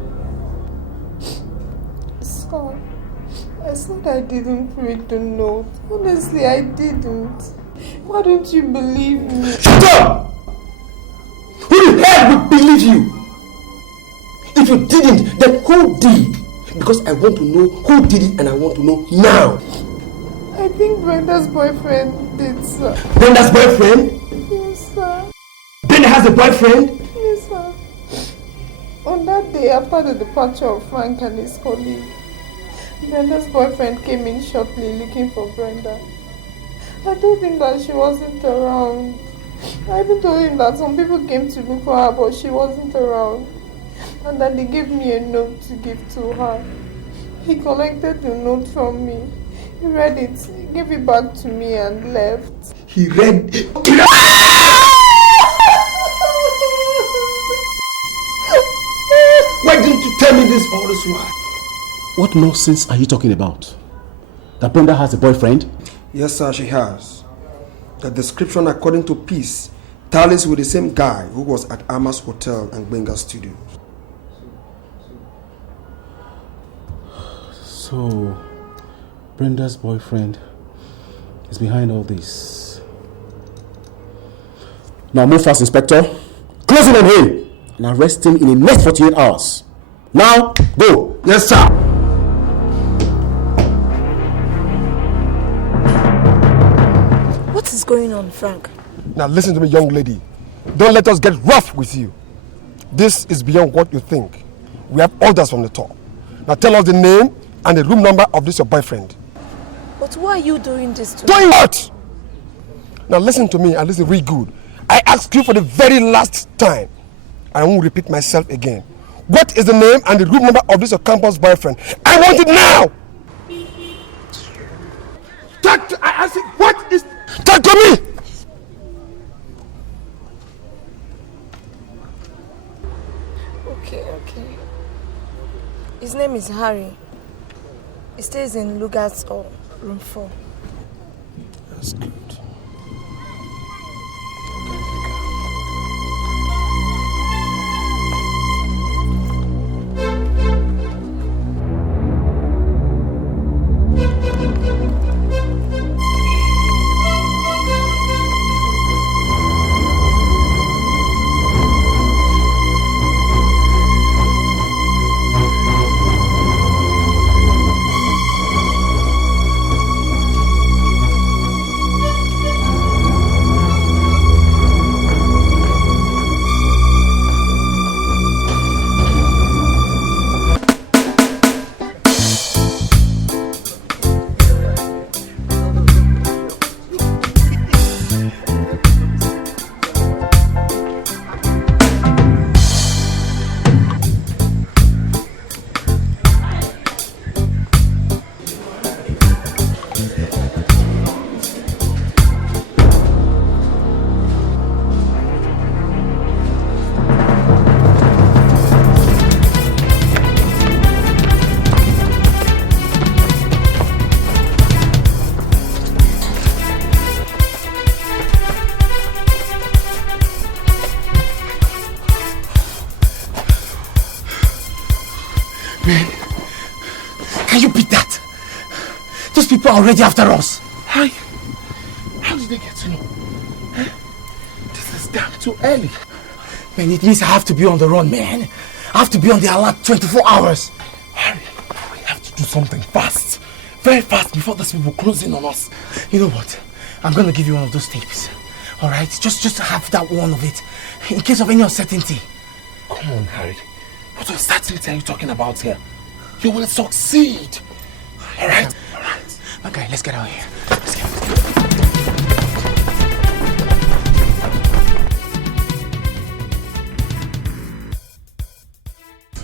Sir, I said I didn't read the note. Honestly, I didn't. Why don't you believe me? Shut up! Who the hell would believe you? If you didn't, then who did? Because I want to know who did it and I want to know now. I think Brenda's boyfriend did, sir. Brenda's boyfriend? Yes, sir. Brenda has a boyfriend? Yes, sir. On that day, after the departure of Frank and his colleague, Brenda's boyfriend came in shortly looking for Brenda. I told him that she wasn't around. I even told him that some people came to look for her, but she wasn't around. And that they gave me a note to give to her. He collected the note from me. He read it, gave it back to me and left. He read... Why didn't you tell me this all this while? What nonsense are you talking about? That Brenda has a boyfriend? Yes, sir, she has. The description according to Peace tallies with the same guy who was at Ama's hotel and Benga's studio. So, Brenda's boyfriend is behind all this. Now move fast, Inspector. Close in on him and arrest him in the next 48 hours. Now, go. Yes, sir. What is going on, Frank? Now listen to me, young lady. Don't let us get rough with you. This is beyond what you think. We have orders from the top. Now tell us the name and the room number of this your boyfriend. But why are you doing this to Doing me? what? Now listen to me and listen really good. I ask you for the very last time. I won't repeat myself again. What is the name and the room number of this your campus boyfriend? I want it now! Talk to, I said, what is... Talk to me! Okay. His name is Harry. He stays in Lugar's Hall, room 4. That's good. People are already after us. How did they get to know? This is damn too early. Man, it means I have to be on the run, man. I have to be on the alert 24 hours. Harry, we have to do something fast. Very fast before these people close in on us. You know what? I'm gonna give you one of those tapes. Alright? Just have that one of it. In case of any uncertainty. Come on, Harry. What uncertainty are you talking about here? You will succeed. Alright? Okay, let's get out of here. Let's get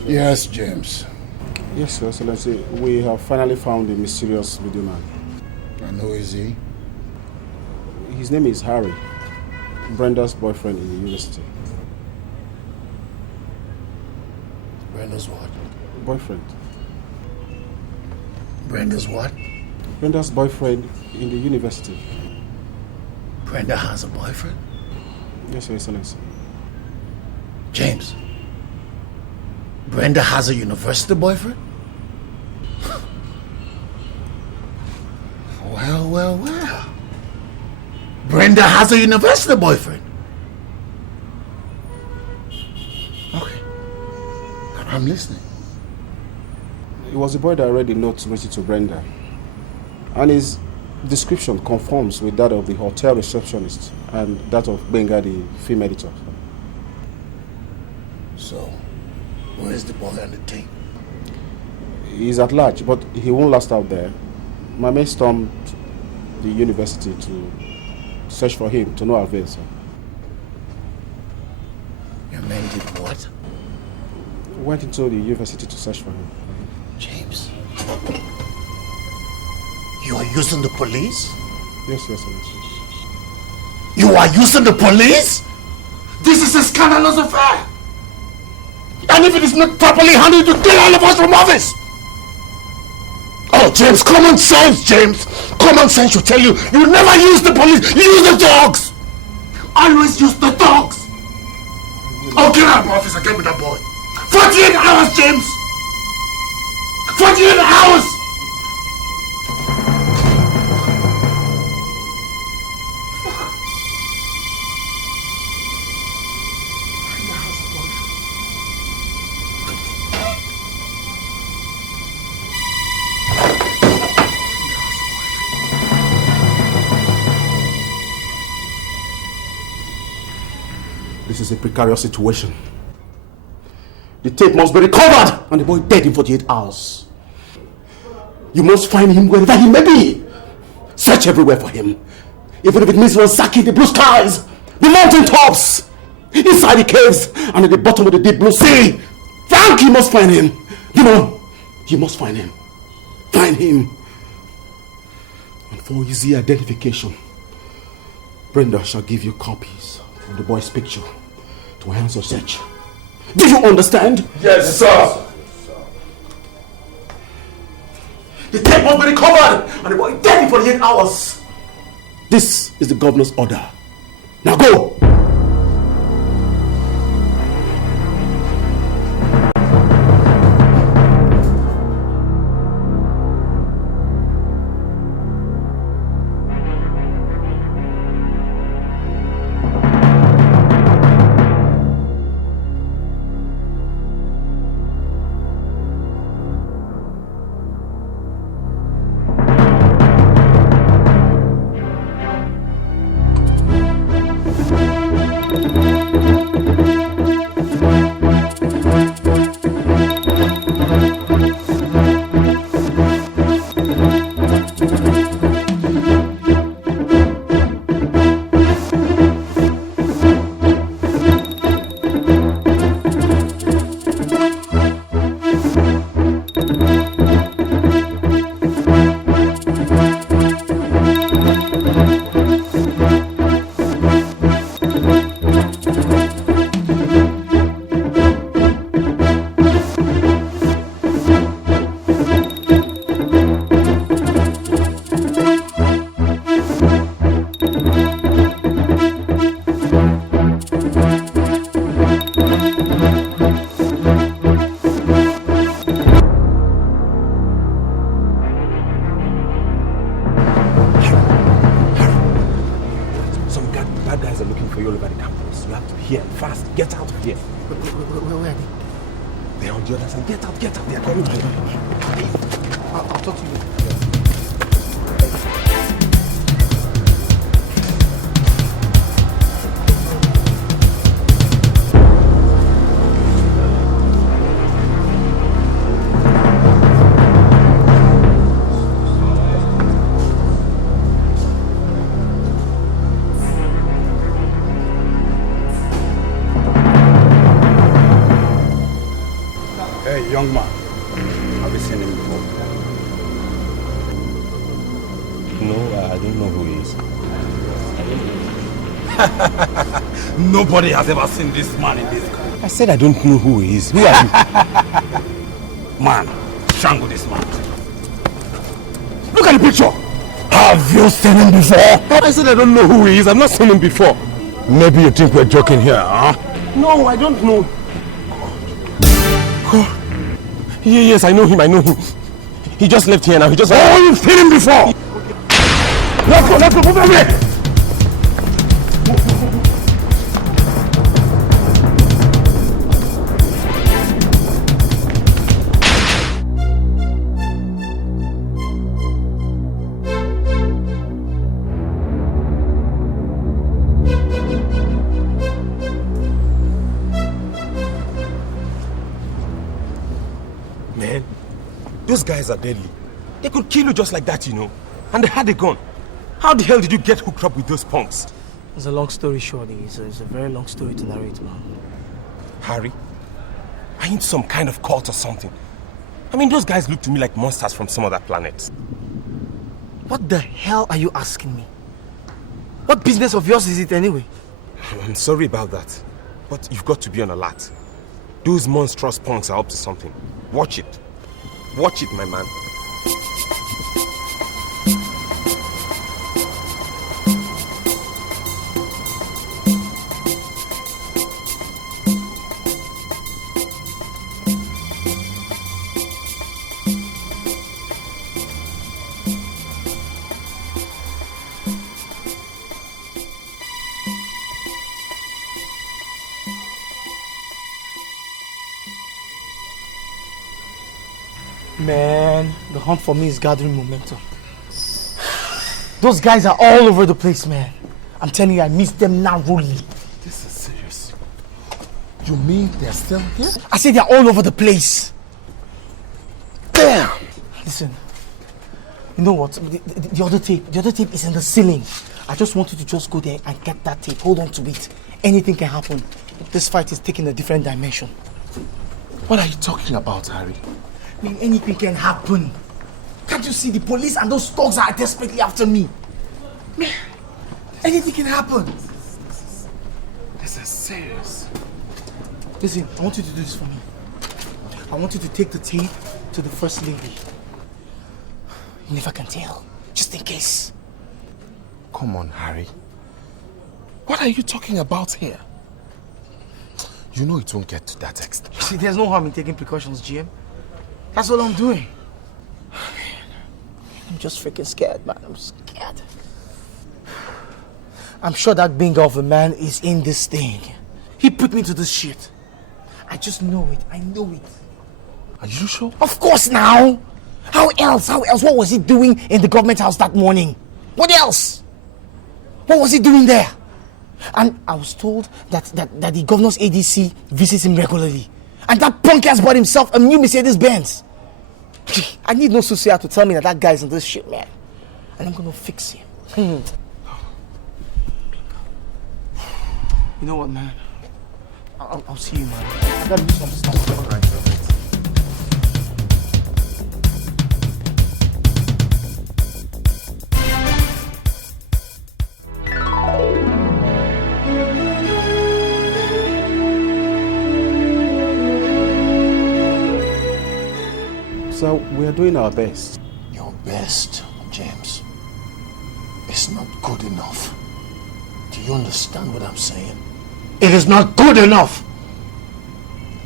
Yes, James. Yes, Your Excellency. We have finally found a mysterious video man. And who is he? His name is Harry, Brenda's boyfriend in the university. Brenda's what? Boyfriend. Brenda's what? Brenda's boyfriend in the university. Brenda has a boyfriend? Yes, Your Excellency. James, Brenda has a university boyfriend? Well. Brenda has a university boyfriend. Okay. I'm listening. It was the boy that read the note written to Brenda. And his description conforms with that of the hotel receptionist and that of Benga, the film editor. So, where's the boy on the tape? He's at large, but he won't last out there. My mate stormed the university to search for him, to no avail, sir. Your men did what? Went into the university to search for him. James, you are using the police? Yes, Your Excellency. You are using the police? This is a scandalous affair. And if it is not properly handled, to kill all of us from office. Oh, James, common sense, James. Common sense should tell you, you never use the police, use the dogs. always use the dogs. Oh, get out of my office and get with that boy. 48 hours, James. 48 hours. This is a precarious situation. The tape must be recovered and the boy dead in 48 hours. You must find him wherever he may be. Search everywhere for him. Even if it means ransacking the blue skies, the mountain tops, inside the caves, and at the bottom of the deep blue sea. Frank, you must find him. You know, you must find him. Find him. And for easy identification, Brenda shall give you copies of the boy's picture to enhance your search. Do you understand? Yes, sir. The tape must be recovered and the boy dead in 48 hours. This is the governor's order. Now go! Young man, have you seen him before? No, I don't know who he is. Nobody has ever seen this man in this country. I said I don't know who he is. Who are you? Man, strangle this man. Look at the picture! Have you seen him before? I said I don't know who he is. I've not seen him before. Maybe you think we're joking here, huh? No, I don't know. Yes, I know him. He just left here now. He just... Oh, you've seen him before! Let's go, move away! Those guys are deadly. They could kill you just like that, you know. And they had a gun. How the hell did you get hooked up with those punks? It's a long story short. It's a very long story to narrate, man. Harry, I need some kind of cult or something. I mean, those guys look to me like monsters from some other planet. What the hell are you asking me? What business of yours is it anyway? I'm sorry about that. But you've got to be on alert. Those monstrous punks are up to something. Watch it. Watch it, my man. Man, the hunt for me is gathering momentum. Those guys are all over the place, man. I'm telling you, I miss them narrowly. This is serious. You mean they're still here? I said they're all over the place. Damn! Listen, you know what? The other tape is in the ceiling. I just want you to just go there and get that tape. Hold on to it. Anything can happen. This fight is taking a different dimension. What are you talking about, Harry? I mean, anything can happen. Can't you see the police and those thugs are desperately after me? Man, anything can happen. This is serious. Listen, I want you to do this for me. I want you to take the tape to the First Lady. You never can tell, just in case. Come on, Harry. What are you talking about here? You know it won't get to that extent. See, there's no harm in taking precautions, GM. That's what I'm doing. I'm just freaking scared, man. I'm scared. I'm sure that bingo of a man is in this thing. He put me to this shit. I just know it. I know it. Are you sure? Of course now. How else? How else? What was he doing in the government house that morning? What else? What was he doing there? And I was told that the governor's ADC visits him regularly. And that punk ass bought himself a new Mercedes-Benz. I need no Susia to tell me that guy's in this shit, man. And I'm gonna fix him. You know what, man? I'll see you, man. I gotta do some stuff. All right. So we are doing our best. Your best, James, is not good enough. Do you understand what I'm saying? It is not good enough.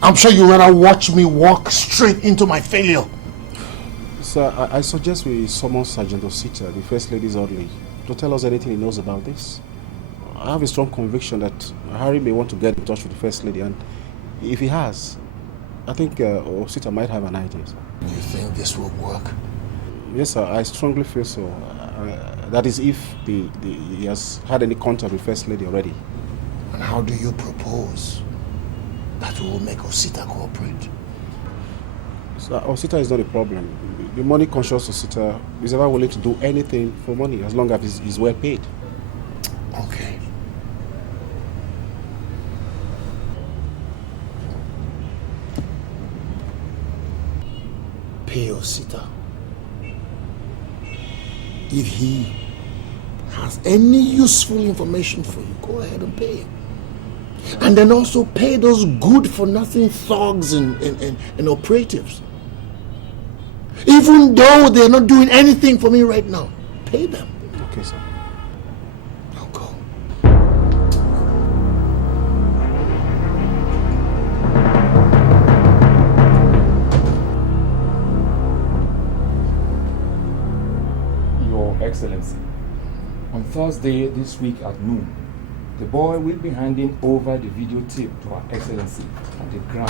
I'm sure you'd rather watch me walk straight into my failure. Sir, I suggest we summon Sergeant Osita, the First Lady's orderly, to tell us anything he knows about this. I have a strong conviction that Harry may want to get in touch with the First Lady, and if he has, I think Osita might have an idea, sir. You think this will work? Yes, sir, I strongly feel so. That is, if he has had any contact with First Lady already. And how do you propose that we will make Osita cooperate? So Osita is not a problem. The money-conscious Osita is ever willing to do anything for money as long as he's well paid. Okay. Pay Osita. If he has any useful information for you, go ahead and pay him. And then also pay those good-for-nothing thugs and operatives. Even though they're not doing anything for me right now, pay them. Okay, sir. Now go. Your Excellency, on Thursday this week at noon, the boy will be handing over the videotape to Her Excellency at the Grand.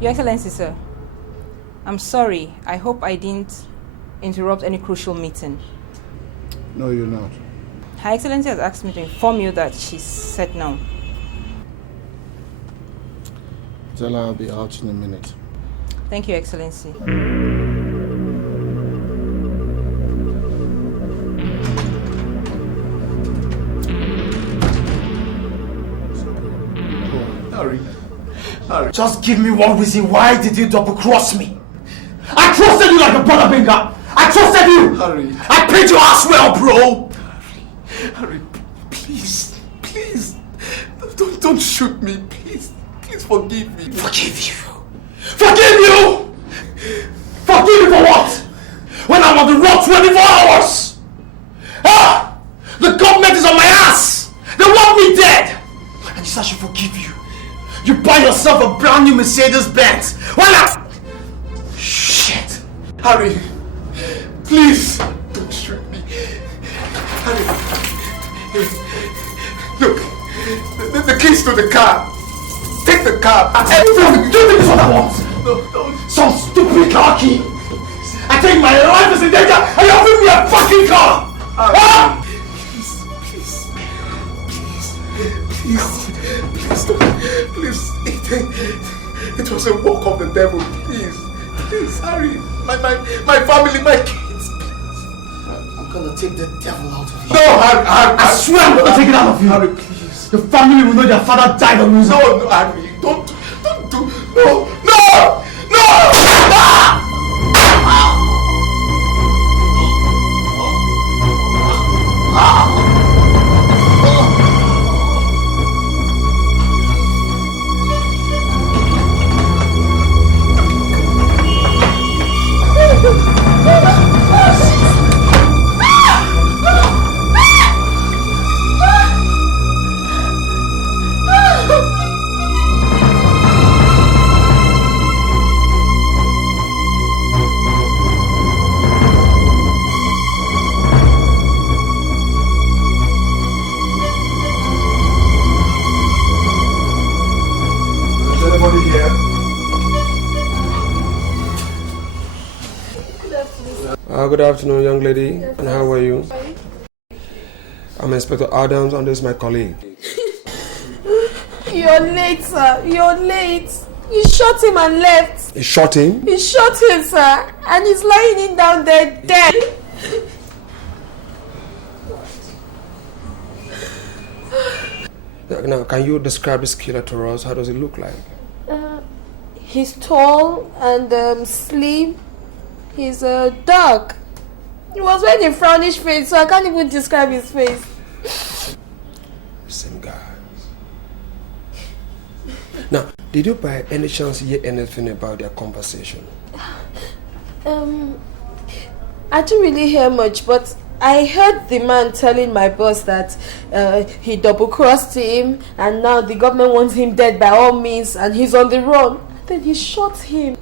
Your Excellency, sir, I'm sorry. I hope I didn't interrupt any crucial meeting. No, you're not. Her Excellency has asked me to inform you that she's set now. Tell her I'll be out in a minute. Thank you, Excellency. Harry, just give me one reason. Why did you double-cross me? I trusted you like a brother, Benga. I trusted you. Harry. I paid your ass well, bro. Harry, please. Don't shoot me, please. Please forgive me. Forgive you? Forgive you? Forgive me for what? When I'm on the road 24 hours? Ah! The government is on my ass. They want me dead. And you said I should forgive you. You buy yourself a brand new Mercedes-Benz. Why not? Shit. Harry, please don't shoot me. Harry, look, the keys to the car. Take the car. Everything. Do you think this is what I want? No. Some stupid car key. I think my life is in danger and you're offering me a fucking car! Huh? Please, it was a work of the devil. Please, Harry. My family, my kids. I'm gonna take the devil out of you. No, Harry. I swear I'm gonna take it out of you. Harry, please. Your family will know their father died on losing. No, Harry. Don't do. No! Good afternoon, young lady. And how are you? I'm Inspector Adams, and this is my colleague. You're late, sir. You're late. You shot him and left. You shot him? You shot him, sir. And he's lying in down there dead. Now, can you describe this killer to us? How does it look like? He's tall and slim. He's dark. He was wearing a frownish face, so I can't even describe his face. Same guy. Now, did you by any chance hear anything about their conversation? I didn't really hear much, but I heard the man telling my boss that he double-crossed him and now the government wants him dead by all means and he's on the run. Then he shot him.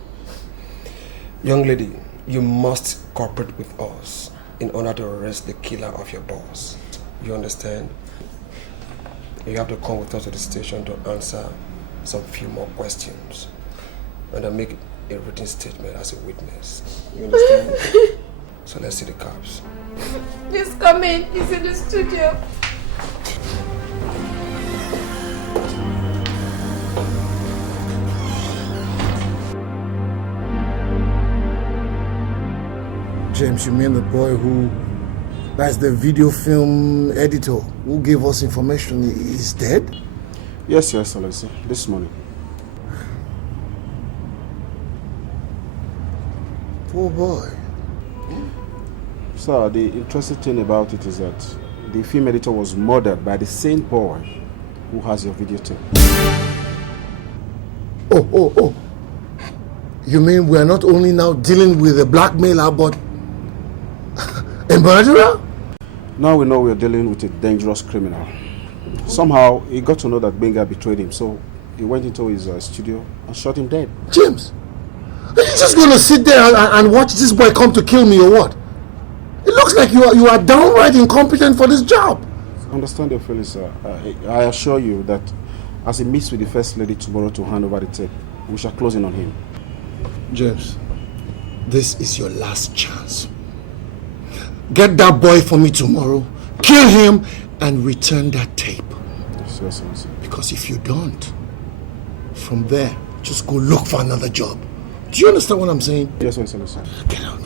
Young lady, you must cooperate with us in order to arrest the killer of your boss. You understand? You have to come with us to the station to answer some few more questions and then make a written statement as a witness. You understand? So let's see the cops. Please come in. He's in the studio. James, you mean the boy that's the video film editor who gave us information is dead? Yes, Your Excellency. This morning. Poor boy. Sir, the interesting thing about it is that the film editor was murdered by the same boy who has your videotape. Oh. You mean we're not only now dealing with a blackmailer, but a murderer? Now we know we're dealing with a dangerous criminal. Somehow, he got to know that Benga betrayed him, so he went into his studio and shot him dead. James, are you just going to sit there and watch this boy come to kill me or what? It looks like you are downright incompetent for this job. Understand your feelings, sir. I assure you that as he meets with the First Lady tomorrow to hand over the tape, we shall close in on him. James, this is your last chance. Get that boy for me tomorrow, kill him, and return that tape. Yes, sir. Because if you don't, from there, just go look for another job. Do you understand what I'm saying? Yes, sir. Get out.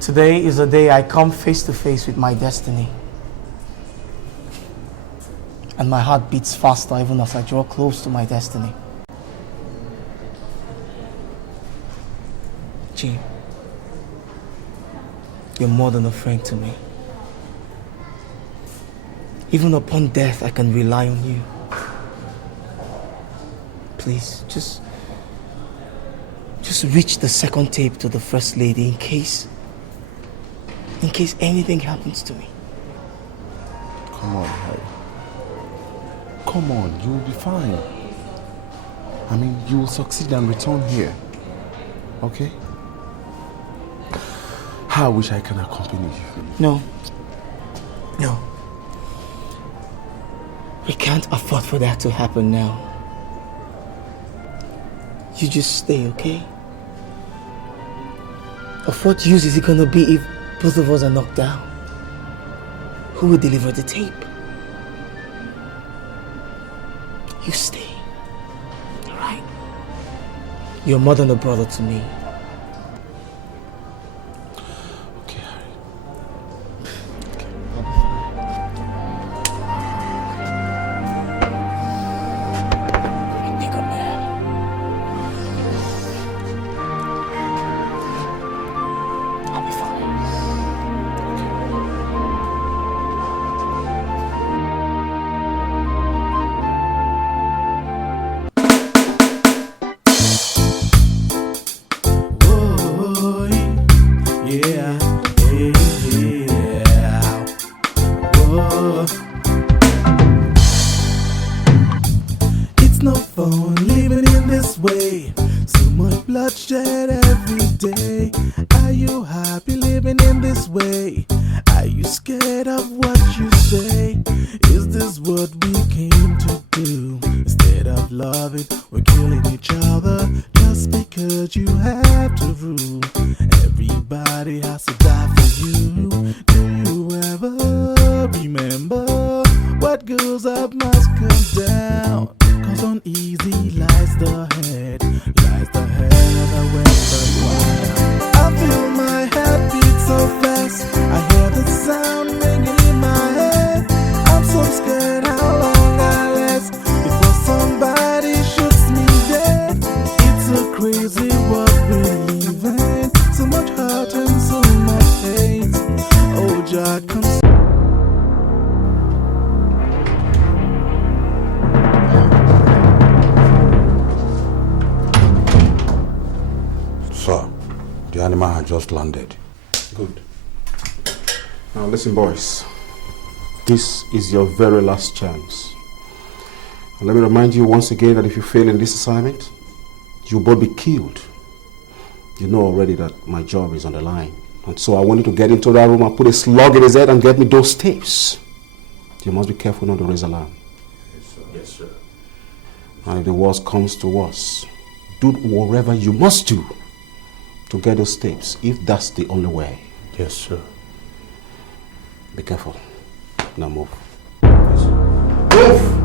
Today is the day I come face to face with my destiny. And my heart beats faster even as I draw close to my destiny. Jim, you're more than a friend to me. Even upon death, I can rely on you. Please, just reach the second tape to the First Lady in case anything happens to me. Come on, Harry. Come on, you'll be fine. I mean, you will succeed and return here. Okay? How I wish I can accompany you. No. No. We can't afford for that to happen now. You just stay, okay? Of what use is it gonna be if both of us are knocked down? Who will deliver the tape? You stay. Alright? You're more than a brother to me. Just landed. Good. Now listen, boys. This is your very last chance. And let me remind you once again that if you fail in this assignment, you'll both be killed. You know already that my job is on the line. And so I want you to get into that room and put a slug in his head and get me those tapes. You must be careful not to raise alarm. Yes, sir. Yes, sir. And if the worst comes to worst, do whatever you must do to get those tapes, if that's the only way. Yes, sir. Be careful. Now move. Yes, sir. Move!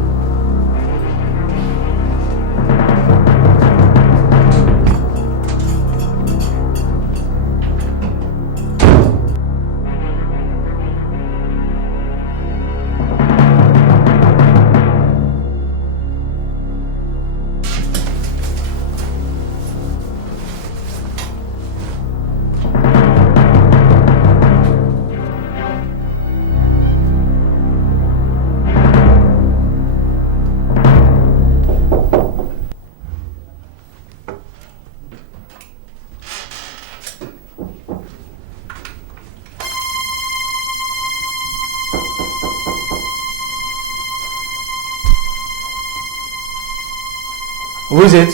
Who is it?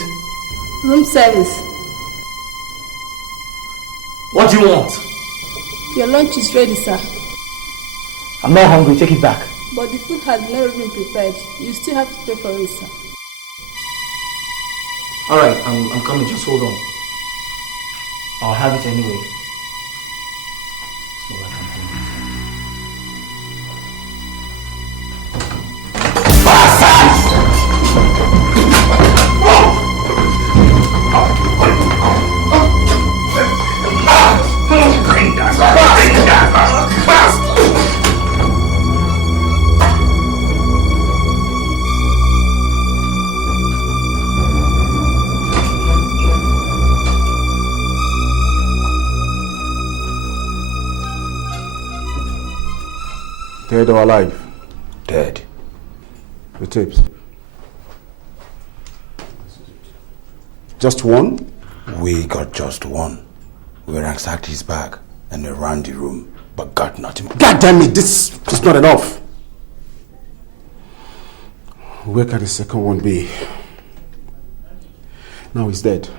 Room service. What do you want? Your lunch is ready, sir. I'm not hungry, take it back. But the food has never been prepared. You still have to pay for it, sir. Alright, I'm coming, just hold on. I'll have it anyway. It's not like I'm hungry, Dead or alive? Dead. The tapes. Just one? We got just one. We ransacked his bag and we ran the room, but got nothing. God damn it, this is not enough. Where can the second one be? Now he's dead.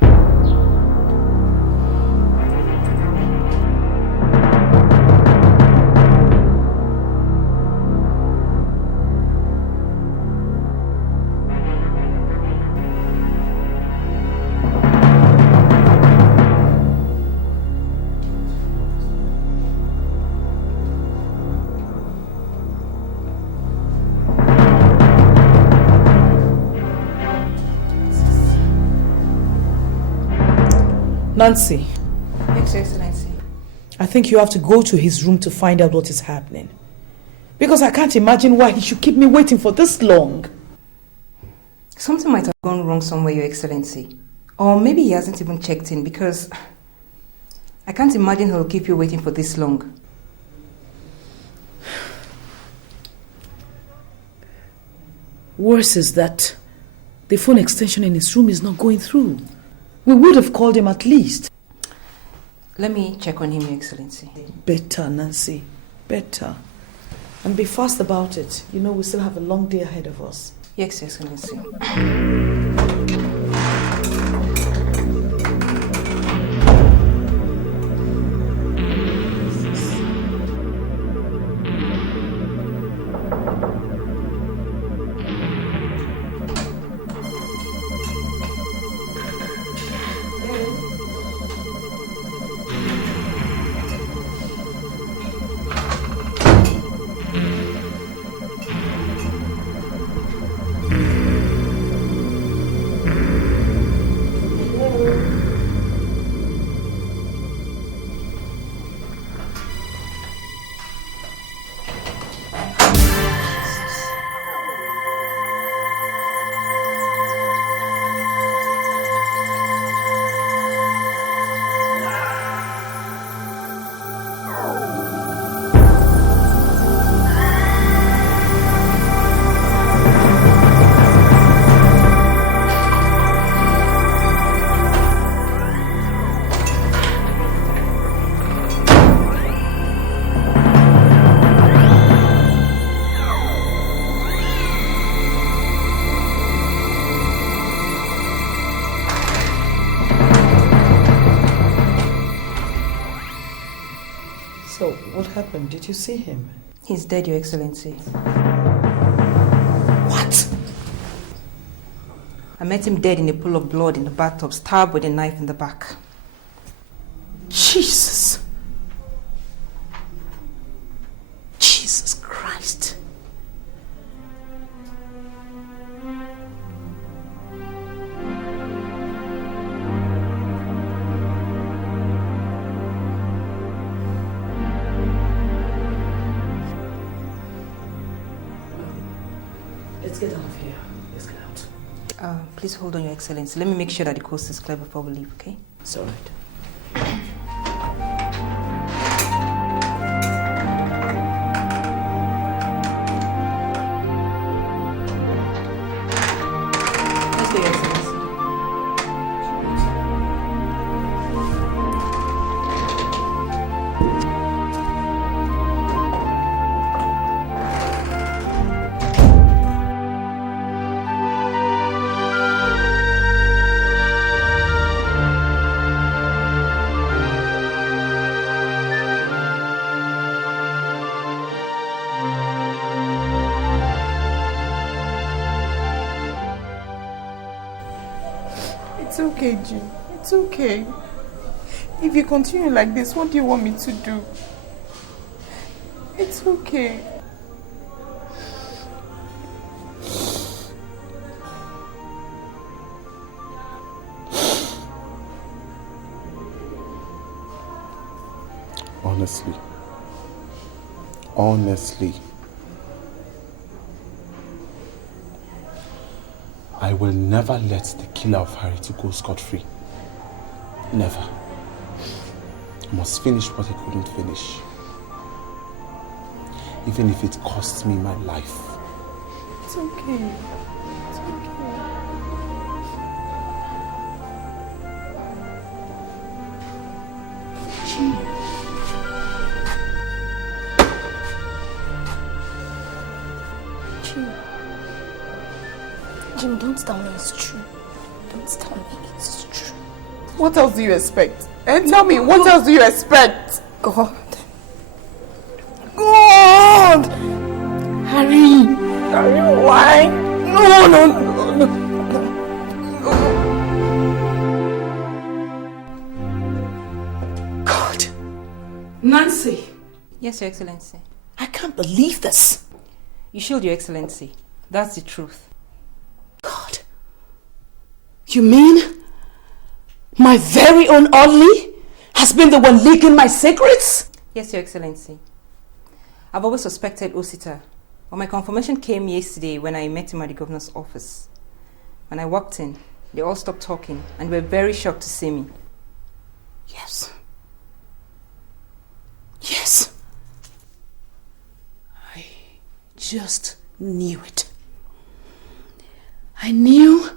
Nancy. Yes, Your Excellency. I think you have to go to his room to find out what is happening. Because I can't imagine why he should keep me waiting for this long. Something might have gone wrong somewhere, Your Excellency. Or maybe he hasn't even checked in, because I can't imagine he'll keep you waiting for this long. Worse is that the phone extension in his room is not going through. We would have called him at least. Let me check on him, Your Excellency. Better, Nancy. Better. And be fast about it. You know we still have a long day ahead of us. Yes, Your Excellency. So, what happened? Did you see him? He's dead, Your Excellency. What? I met him dead in a pool of blood in the bathtub, stabbed with a knife in the back. Jesus. Jesus Christ. Let's get out of here. Let's get out. Please hold on, Your Excellency. Let me make sure that the coast is clear before we leave, okay? It's all right. Let's go, Your Excellency. It's okay, Jim. It's okay. If you continue like this, what do you want me to do? It's okay. Honestly, I will never let the killer of Harry to go scot-free. Never. I must finish what he couldn't finish. Even if it costs me my life. It's okay. It's okay. Jim, don't tell me it's true. Don't Please tell me it's true. What else do you expect? And tell me, what else do you expect? God. God! Harry! Harry, why? No. God. Nancy. Yes, Your Excellency. I can't believe this. You should, Your Excellency. That's the truth. God. You mean my very own Ollie has been the one leaking my secrets? Yes, Your Excellency. I've always suspected Osita, but my confirmation came yesterday when I met him at the governor's office. When I walked in, they all stopped talking and were very shocked to see me. Yes. Yes. I just knew it. I knew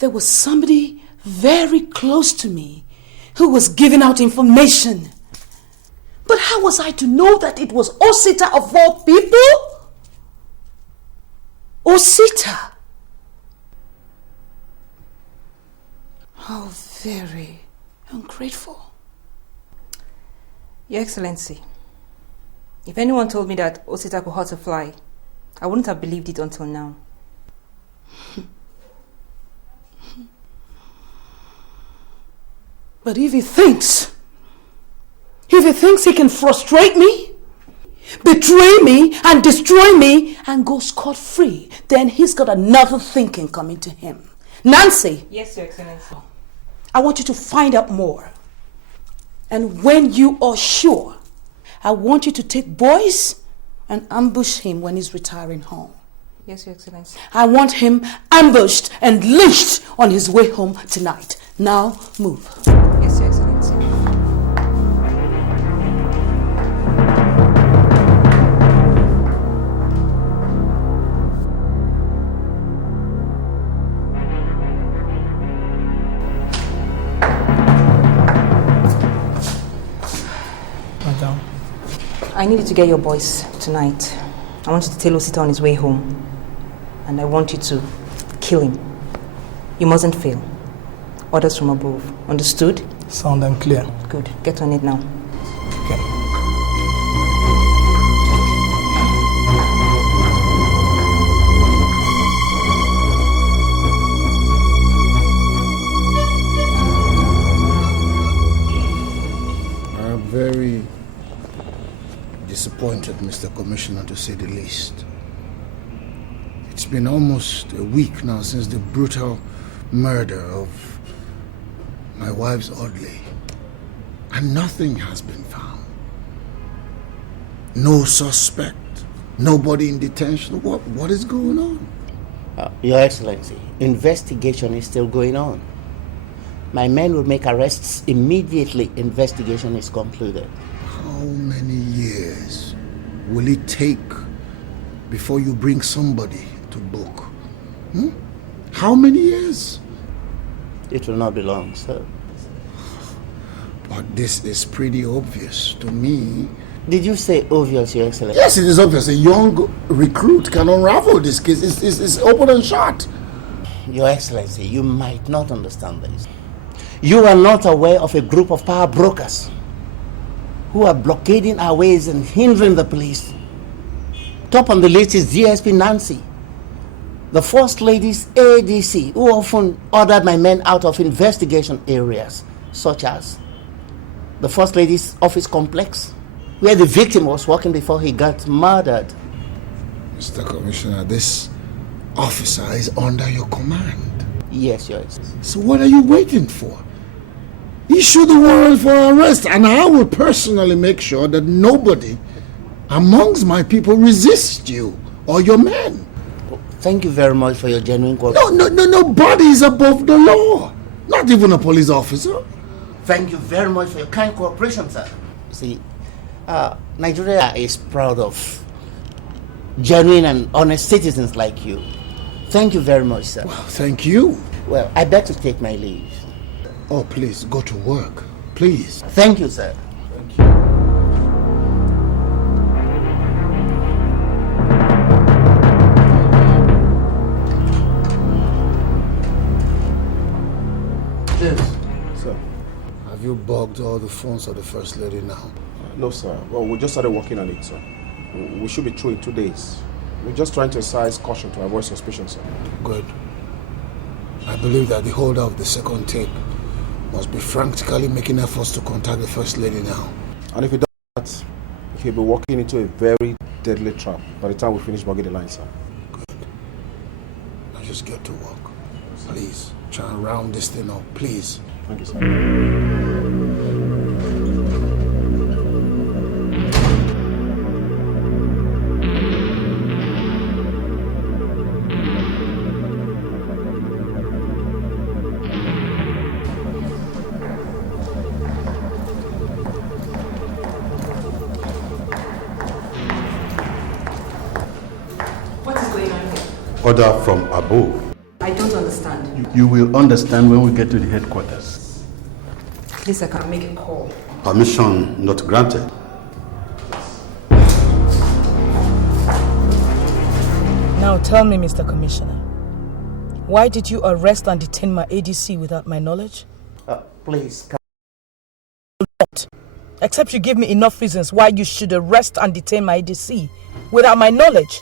there was somebody very close to me who was giving out information. But how was I to know that it was Osita of all people? Osita. How very ungrateful. Your Excellency, if anyone told me that Osita could hurt a fly, I wouldn't have believed it until now. But if he thinks he can frustrate me, betray me, and destroy me, and go scot-free, then he's got another thinking coming to him. Nancy! Yes, Your Excellency. I want you to find out more. And when you are sure, I want you to take boys and ambush him when he's retiring home. Yes, Your Excellency. I want him ambushed and lynched on his way home tonight. Now, move. Yes, Your Excellency. Madam. I need you to get your boys tonight. I want you to tell Osita on his way home. And I want you to kill him. You mustn't fail. Orders from above. Understood? Sound and clear. Good. Get on it now. Okay. I'm very disappointed, Mr. Commissioner, to say the least. It's been almost a week now since the brutal murder of my wife's Audley, and nothing has been found. No suspect, nobody in detention. What is going on? Your Excellency, investigation is still going on. My men will make arrests immediately investigation is concluded. How many years will it take before you bring somebody to book? How many years? It will not be long, sir. But this is pretty obvious to me. Did you say obvious, Your Excellency? Yes, it is obvious. A young recruit can unravel this case. It's open and shut. Your Excellency, you might not understand this. You are not aware of a group of power brokers who are blockading our ways and hindering the police. Top on the list is DSP Nancy, the First Lady's ADC, who often ordered my men out of investigation areas, such as the First Lady's office complex, where the victim was working before he got murdered. Mr. Commissioner, this officer is under your command. Yes, Your Excellency. So what are you waiting for? Issue the warrant for arrest, and I will personally make sure that nobody amongst my people resists you or your men. Thank you very much for your genuine cooperation. Nobody is above the law. Not even a police officer. Thank you very much for your kind cooperation, sir. See, Nigeria is proud of genuine and honest citizens like you. Thank you very much, sir. Well, thank you. Well, I beg to take my leave. Oh, please, go to work. Please. Thank you, sir. Thank you. James. Sir. Have you bugged all the phones of the First Lady now? No, sir. Well, we just started working on it, sir. We should be through in 2 days. We're just trying to exercise caution to avoid suspicion, sir. Good. I believe that the holder of the second tape must be frantically making efforts to contact the First Lady now. And if he does that, he'll be walking into a very deadly trap by the time we finish bugging the line, sir. Good. Now just get to work. Please, try and round this thing up, please. Thank you, sir. Order from above. I don't understand. You will understand when we get to the headquarters. Please, I can make a call. Permission not granted. Now tell me, Mr. Commissioner, why did you arrest and detain my ADC without my knowledge? Please. Except you give me enough reasons why you should arrest and detain my ADC without my knowledge.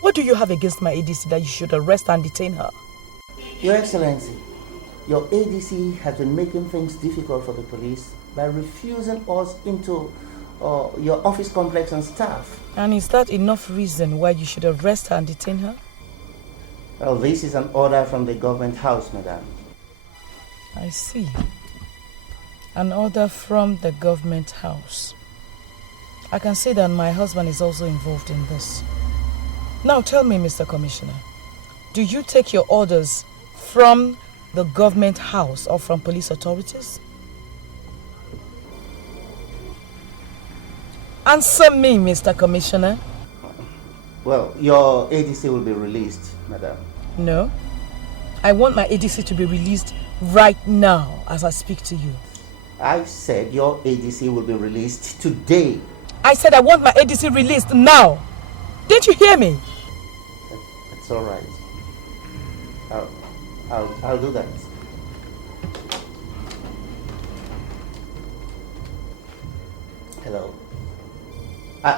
What do you have against my ADC that you should arrest and detain her? Your Excellency, your ADC has been making things difficult for the police by refusing us into your office complex and staff. And is that enough reason why you should arrest her and detain her? Well, this is an order from the government house, madam. I see. An order from the government house. I can see that my husband is also involved in this. Now tell me, Mr. Commissioner, do you take your orders from the government house or from police authorities? Answer me, Mr. Commissioner. Well, your ADC will be released, madam. No. I want my ADC to be released right now as I speak to you. I said your ADC will be released today. I said I want my ADC released now. Didn't you hear me? It's all right. I'll do that. Hello.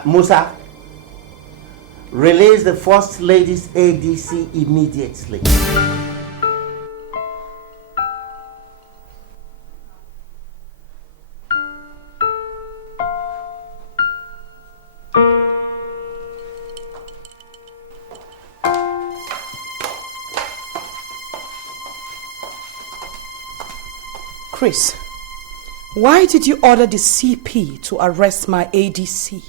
Musa, release the First Lady's ADC immediately. Chris, why did you order the CP to arrest my ADC?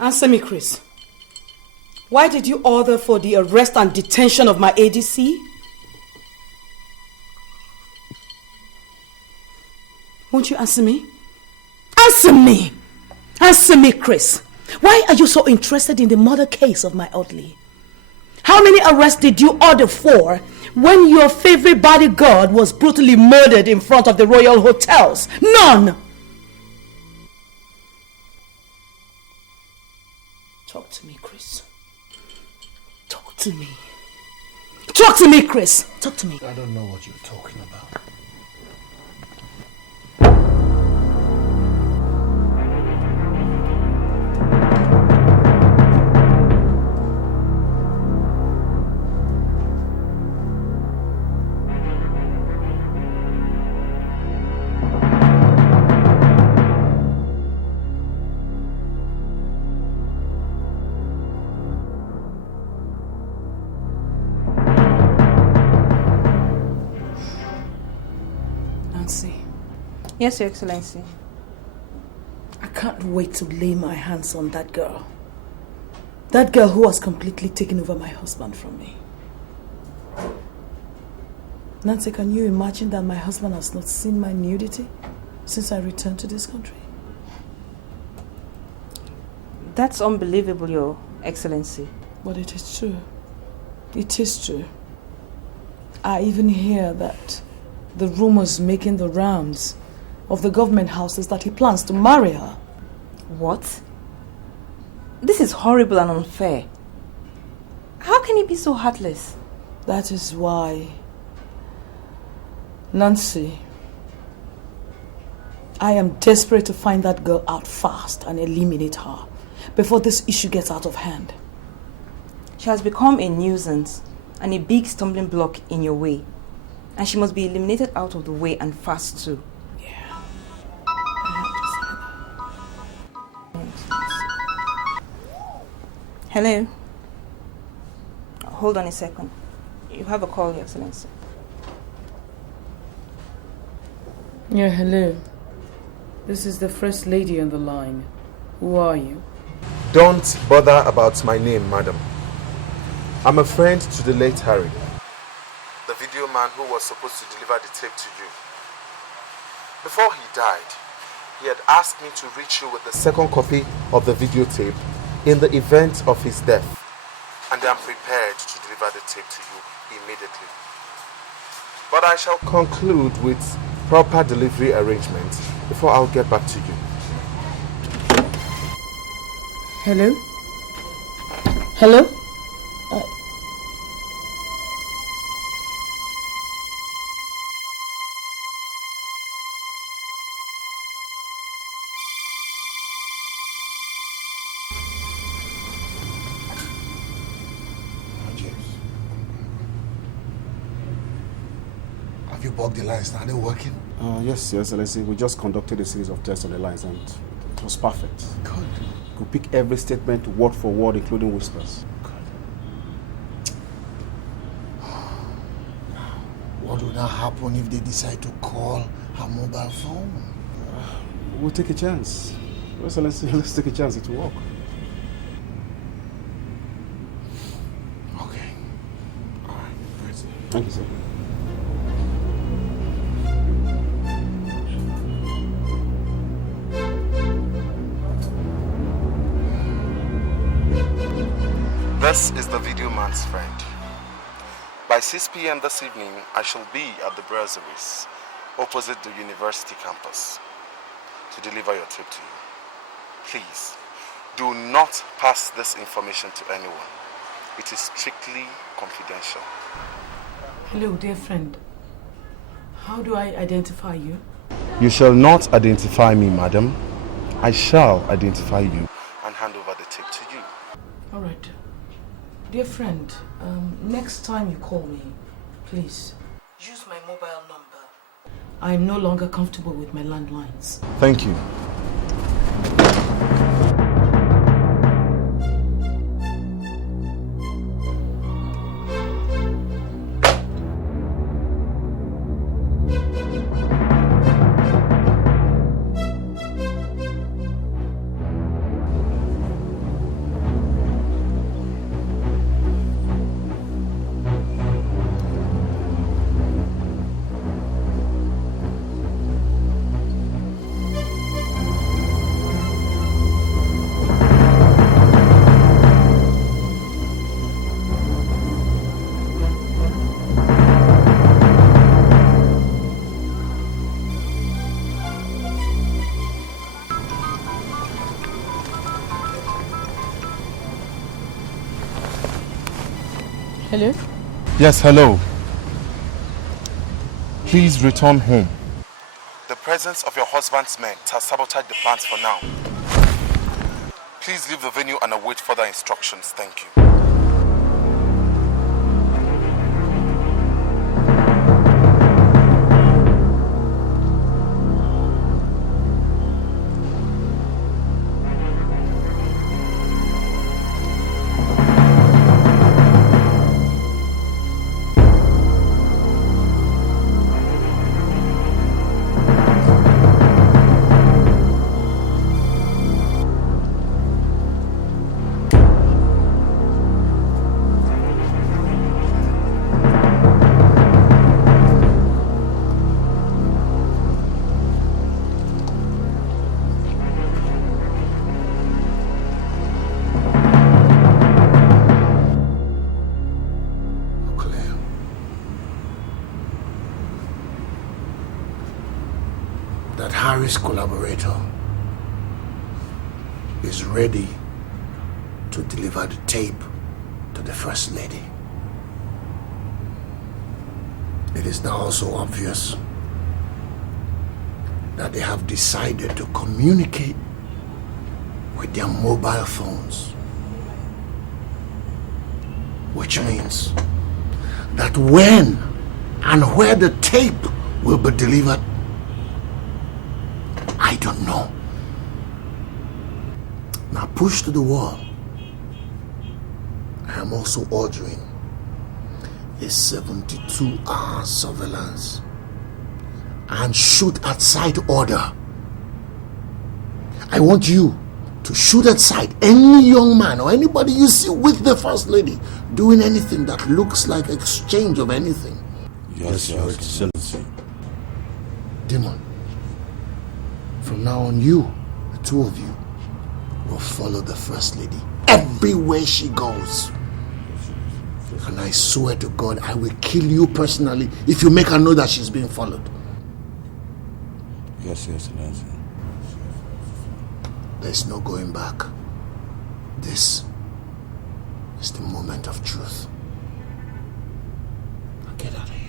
Answer me, Chris. Why did you order for the arrest and detention of my ADC? Won't you answer me? Answer me! Answer me, Chris. Why are you so interested in the murder case of my orderly? How many arrests did you order for when your favorite bodyguard was brutally murdered in front of the royal hotels? None! Talk to me, Chris. Talk to me. Talk to me, Chris. Talk to me. I don't know what you're talking about. Yes, Your Excellency. I can't wait to lay my hands on that girl. That girl who has completely taken over my husband from me. Nancy, can you imagine that my husband has not seen my nudity since I returned to this country? That's unbelievable, Your Excellency. But it is true. It is true. I even hear that the rumors making the rounds of the government houses that he plans to marry her. What? This is horrible and unfair. How can he be so heartless? That is why, Nancy, I am desperate to find that girl out fast and eliminate her before this issue gets out of hand. She has become a nuisance and a big stumbling block in your way. And she must be eliminated out of the way and fast too. Hello? Hold on a second. You have a call, Your Excellency. Yeah, hello. This is the First Lady on the line. Who are you? Don't bother about my name, madam. I'm a friend to the late Harry, the video man who was supposed to deliver the tape to you. Before he died, he had asked me to reach you with the second copy of the videotape in the event of his death, and I'm prepared to deliver the tape to you immediately. But I shall conclude with proper delivery arrangements before I'll get back to you. Hello? Hello? Have you bugged the lines now? Are they working? Yes, Your Excellency. We just conducted a series of tests on the lines and it was perfect. Good. We could pick every statement word for word, including whispers. What will now happen if they decide to call her mobile phone? We'll take a chance. Your Excellency, let's take a chance. It will work. Okay. All right. Great. Thank you, sir. This is the video man's friend. By 6 p.m. this evening, I shall be at the brasseries opposite the university campus to deliver your tape to you. Please, do not pass this information to anyone. It is strictly confidential. Hello, dear friend. How do I identify you? You shall not identify me, madam. I shall identify you and hand over the tape to you. All right. Dear friend, next time you call me, please use my mobile number. I am no longer comfortable with my landlines. Thank you. Hello? Yes, hello. Please return home. The presence of your husband's men has sabotaged the plans for now. Please leave the venue and await further instructions. Thank you. Harry's collaborator is ready to deliver the tape to the the First Lady. It is now also obvious that they have decided to communicate with their mobile phones. Which means that when and where the tape will be delivered, I don't know. Now push to the wall. I am also ordering a 72-hour surveillance and shoot at sight order. I want you to shoot at sight any young man or anybody you see with the First Lady doing anything that looks like exchange of anything. Yes, Your Excellency. Demon, from now on you, the two of you, will follow the First Lady everywhere she goes. And I swear to God, I will kill you personally if you make her know that she's being followed. Yes, Your Excellency. There's no going back. This is the moment of truth. Now get out of here.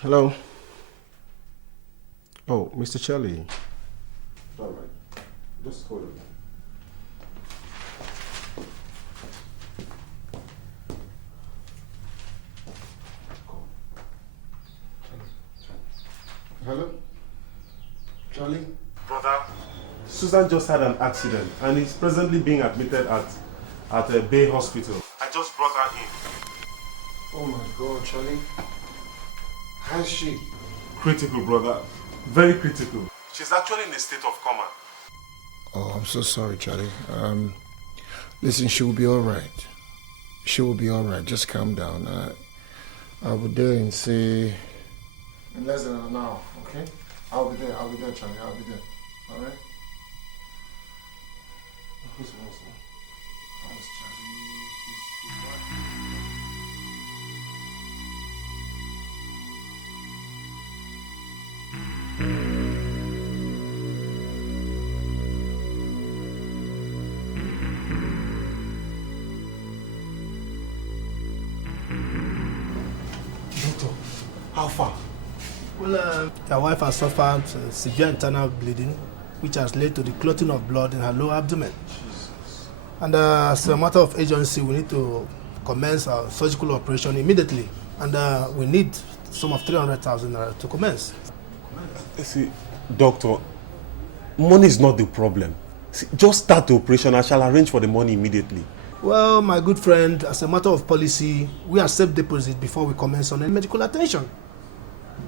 Hello. Oh, Mr. Charlie. All right. Just hold it. Hello? Charlie? Brother, Susan just had an accident and is presently being admitted at a Bay Hospital. I just brought her in. Oh my God, Charlie. How is she? Critical, brother. Very critical. She's actually in a state of coma. Oh, I'm so sorry, Charlie. Listen, she will be all right. She will be all right. Just calm down. I'll be there and say in less than an hour, okay? I'll be there, Charlie. I'll be there. All right? Who's Charlie? He's right. Doctor, how far? Well, your wife has suffered severe internal bleeding, which has led to the clotting of blood in her lower abdomen. Jesus. And as a matter of urgency, we need to commence our surgical operation immediately. And we need sum of 300,000 naira to commence. See, doctor, money is not the problem. See, just start the operation. I shall arrange for the money immediately. Well, my good friend, as a matter of policy, we accept deposit before we commence on any medical attention.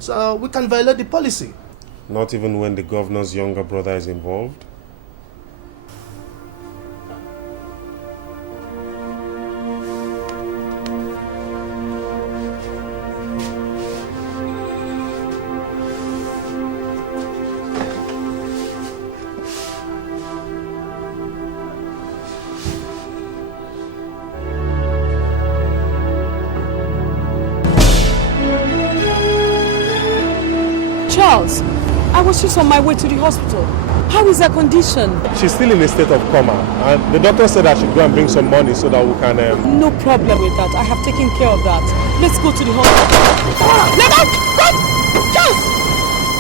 So we can violate the policy. Not even when the governor's younger brother is involved? Charles, I was just on my way to the hospital. How is her condition? She's still in a state of coma, and the doctor said I should go and bring some money so that we can... No problem with that. I have taken care of that. Let's go to the hospital. Let out! What? Charles!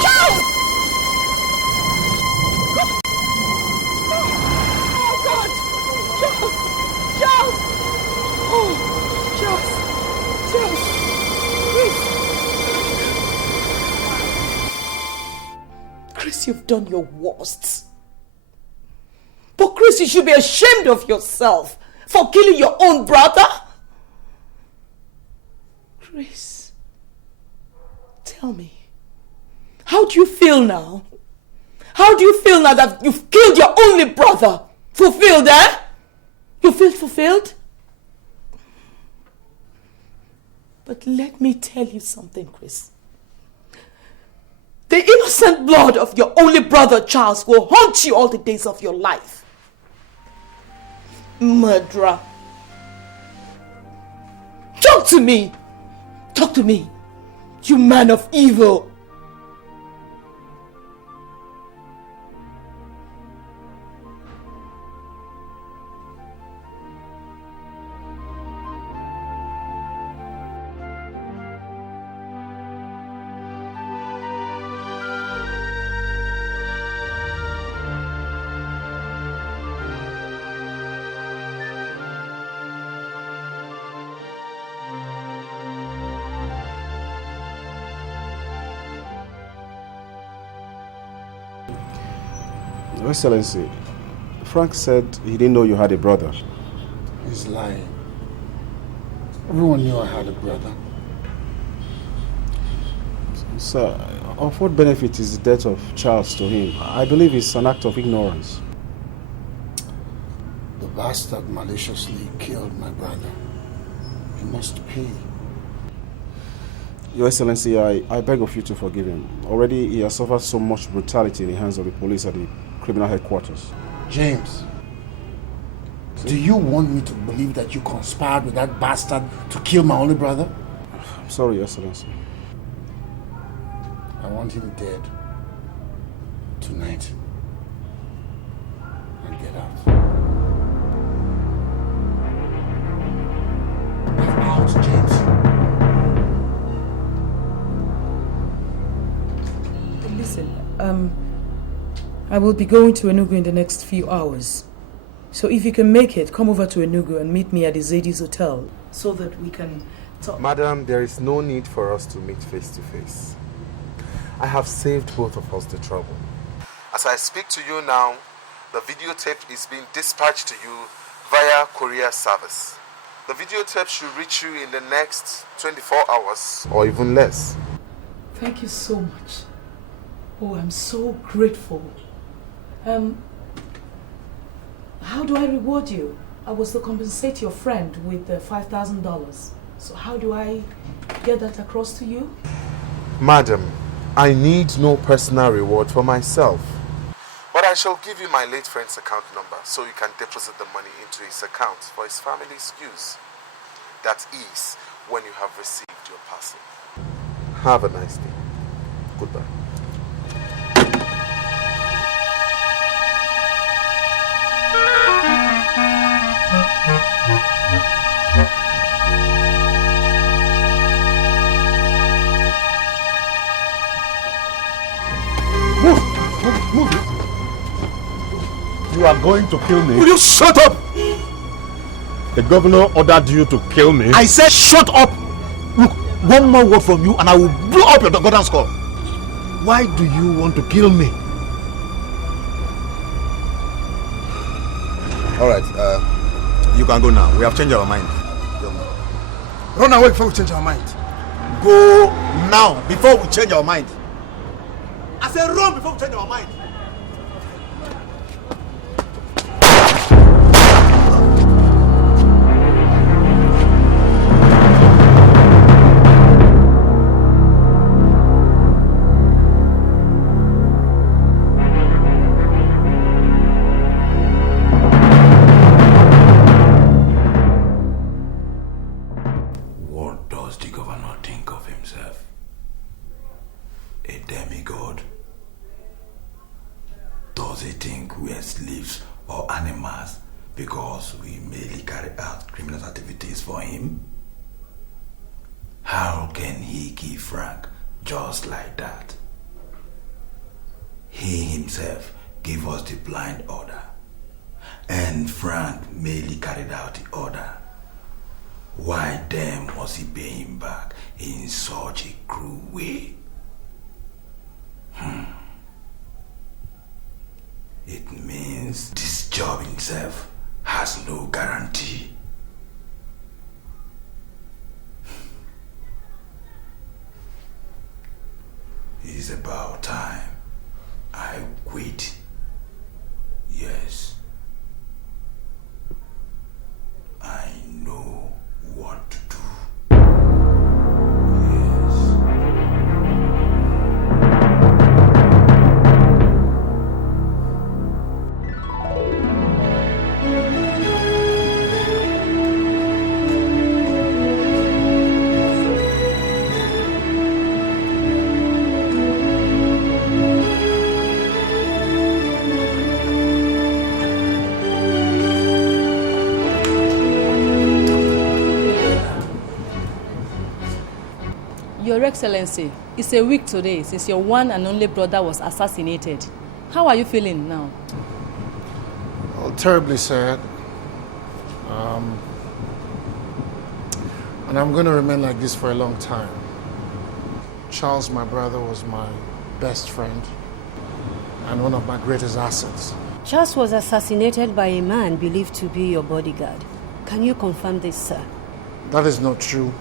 Charles! Oh, God! Charles! Charles! Oh, Charles! Charles! Chris! Chris, you've done your worst. But Chris, you should be ashamed of yourself for killing your own brother. Chris, tell me, how do you feel now? How do you feel now that you've killed your only brother? Fulfilled, eh? You feel fulfilled? But let me tell you something, Chris. The innocent blood of your only brother Charles will haunt you all the days of your life. Murderer. Talk to me. Talk to me. You man of evil. Your Excellency, Frank said he didn't know you had a brother. He's lying. Everyone knew I had a brother. Sir, of what benefit is the death of Charles to him? I believe it's an act of ignorance. The bastard maliciously killed my brother. He must pay. Your Excellency, I beg of you to forgive him. Already he has suffered so much brutality in the hands of the police at the criminal headquarters. James, do you want me to believe that you conspired with that bastard to kill my only brother? I'm sorry, Your Excellency. I want him dead. Tonight. And get out. Get out, James. Listen, I will be going to Enugu in the next few hours. So if you can make it, come over to Enugu and meet me at the Zadi's Hotel so that we can talk. Madam, there is no need for us to meet face to face. I have saved both of us the trouble. As I speak to you now, the videotape is being dispatched to you via courier service. The videotape should reach you in the next 24 hours or even less. Thank you so much. Oh, I'm so grateful. How do I reward you? I was to compensate your friend with $5,000. So how do I get that across to you? Madam, I need no personal reward for myself. But I shall give you my late friend's account number so you can deposit the money into his account for his family's use. That is when you have received your parcel. Have a nice day. Goodbye. Move it. You are going to kill me. Will you shut up? The governor ordered you to kill me. I said shut up. Look, one more word from you and I will blow up your goddamn skull. Why do you want to kill me? Alright, you can go now. We have changed our mind. Run away before we change our mind. Go now before we change our mind. I said run before we change our mind. It's about time I quit. Yes. I know what to do. Yes. Excellency, it's a week today since your one and only brother was assassinated. How are you feeling now? Oh, terribly sad. And I'm going to remain like this for a long time. Charles, my brother, was my best friend and one of my greatest assets. Charles was assassinated by a man believed to be your bodyguard. Can you confirm this, sir? That is not true.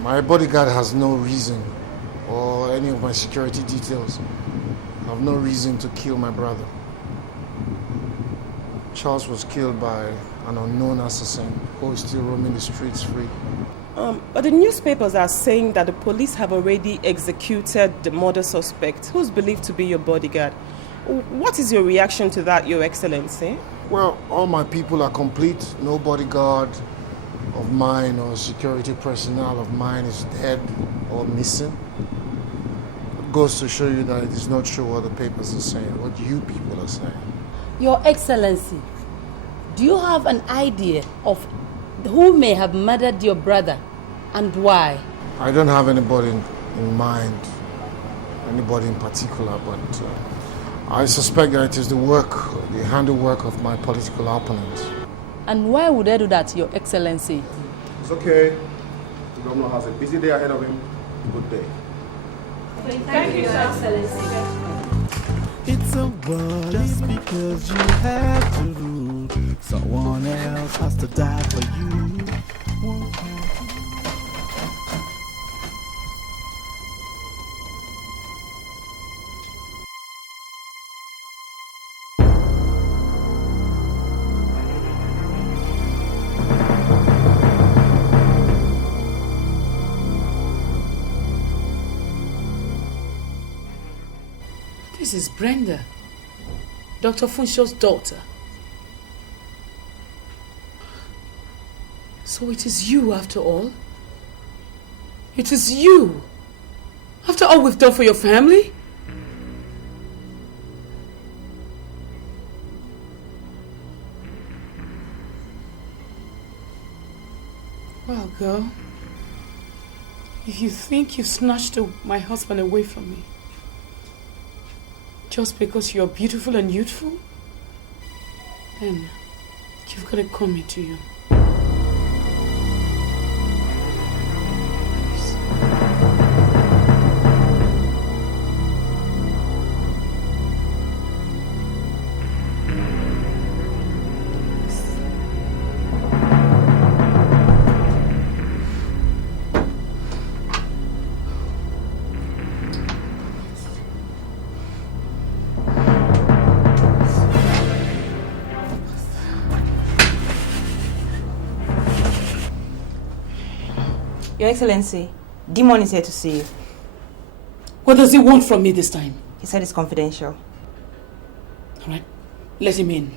My bodyguard has no reason, or any of my security details have no reason to kill my brother. Charles was killed by an unknown assassin who is still roaming the streets free. But the newspapers are saying that the police have already executed the murder suspect, who's believed to be your bodyguard. What is your reaction to that, Your Excellency? Well, all my people are complete. No bodyguard of mine or security personnel of mine is dead or missing. It goes to show you that it is not true what the papers are saying, what you people are saying. Your Excellency, do you have an idea of who may have murdered your brother and why? I don't have anybody in mind, anybody in particular, but I suspect that it is the handiwork of my political opponents. And why would they do that, Your Excellency? It's okay. The governor has a busy day ahead of him. Good day. Thank you, Your Excellency. It's a war just because you have to rule. Someone else has to die for you. This is Brenda, Dr. Funsho's daughter. So it is you after all? It is you? After all we've done for your family? Well, girl, if you think you snatched my husband away from me, just because you're beautiful and youthful, then you've got to come into you. Your Excellency, Demon is here to see you. What does he want from me this time? He said it's confidential. All right, let him in.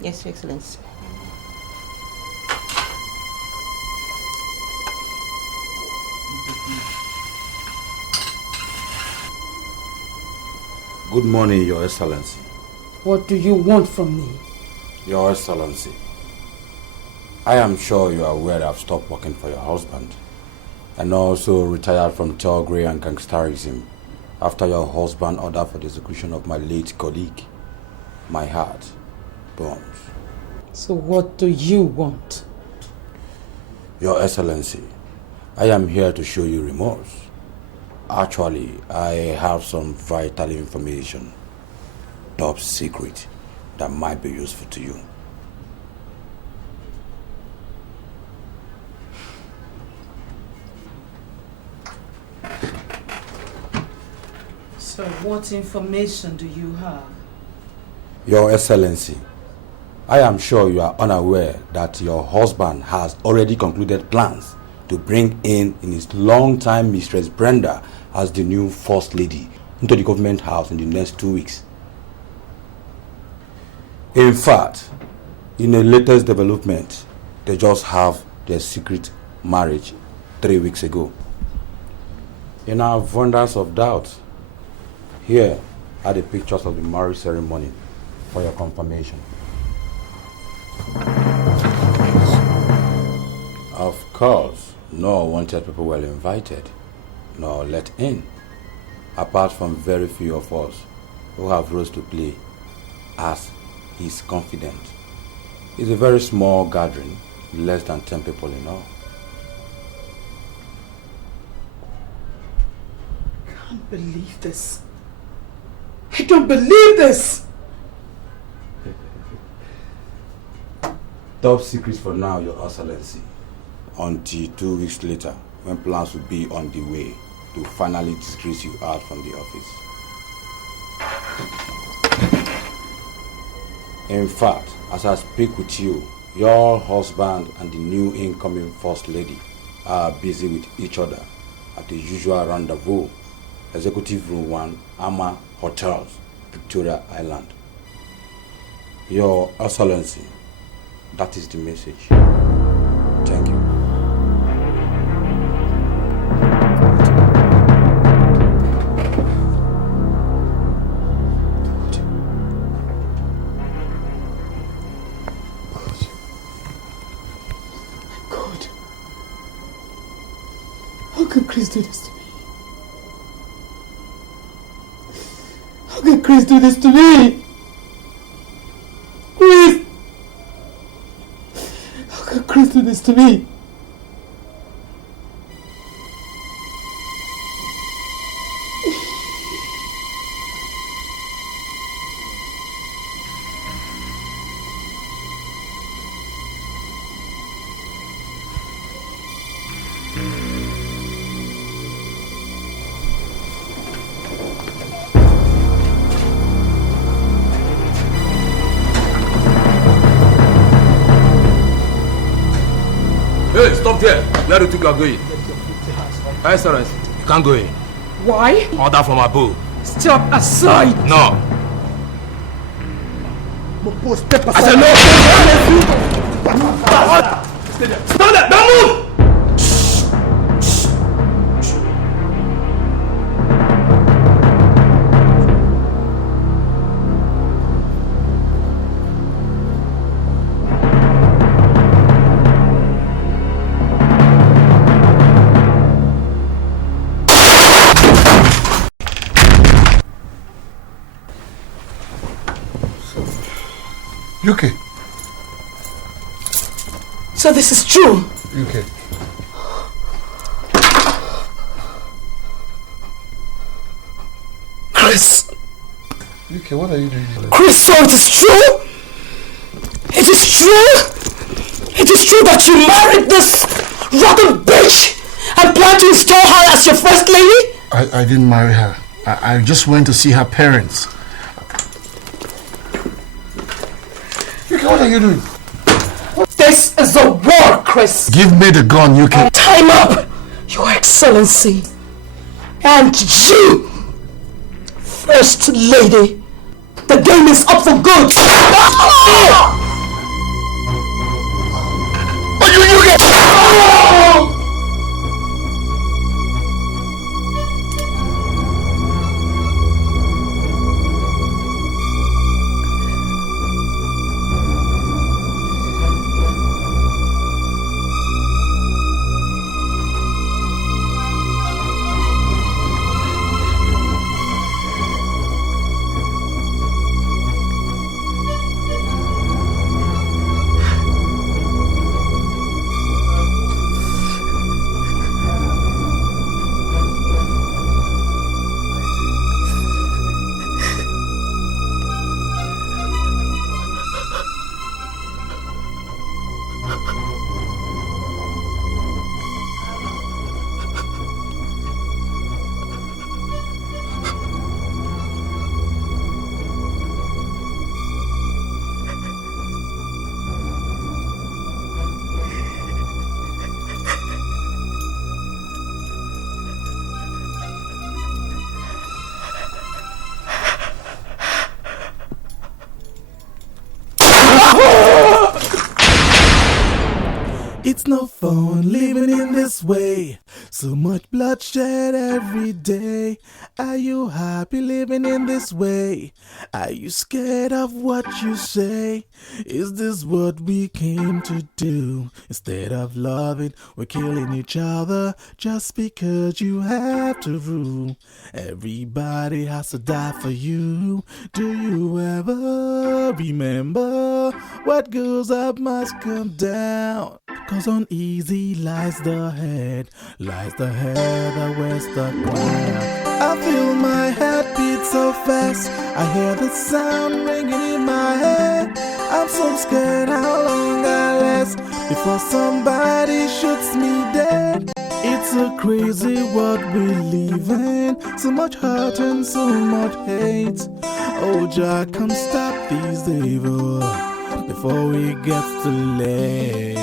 Yes, Your Excellency. Good morning, Your Excellency. What do you want from me? Your Excellency, I am sure you are aware I've stopped working for your husband and also retired from thuggery and gangsterism after your husband ordered for the execution of my late colleague. My heart burns. So what do you want? Your Excellency, I am here to show you remorse. Actually, I have some vital information, top secret, that might be useful to you. So what information do you have? Your Excellency, I am sure you are unaware that your husband has already concluded plans to bring in his long-time mistress Brenda as the new First Lady into the government house in the next 2 weeks. In fact, in the latest development, they just have their secret marriage 3 weeks ago. In our abundance of doubt, here are the pictures of the marriage ceremony for your confirmation. Of course, no unwanted people were invited. nor let in, apart from very few of us who have roles to play as his confidant. It's a very small gathering, less than 10 people in all. I can't believe this. I don't believe this! Top secret for now, Your Excellency. Until 2 weeks later, when plans will be on the way to finally disgrace you out from the office. In fact, as I speak with you, your husband and the new incoming First Lady are busy with each other at the usual rendezvous, Executive Room 1, Ama Hotels, Victoria Island. Your Excellency, that is the message. Thank you. God. How can Chris do this to me? How can Chris do this to me? Chris! How can Chris do this to me? Hey, stop there. Where do you think you are going? Excellency, you can't go in. Why? Order from above. Step aside! No. I said no! Stand there! Don't move! UK. So this is true? UK. Chris! UK, what are you doing? Chris, so it is true? It is true? It is true that you married this rotten bitch and plan to install her as your first lady? I didn't marry her. I just went to see her parents. UK, what are you doing? This is a war, Chris. Give me the gun, UK. Time up, Your Excellency. And you, First Lady. The game is up for good. You get... It's no fun living in this way. So much bloodshed every day. Are you happy living in this way? Are you scared of what you say? Is this what we came to do? Instead of loving, we're killing each other just because you have to rule. Everybody has to die for you. Do you ever remember what goes up must come down? Cause uneasy lies the head that wears the crown. I feel my heart beat so fast, I hear the sound ringing in my head. I'm so scared how long I last before somebody shoots me dead. It's a crazy world we live in, so much hurt and so much hate. Oh Jah, come stop these evil before it gets too late.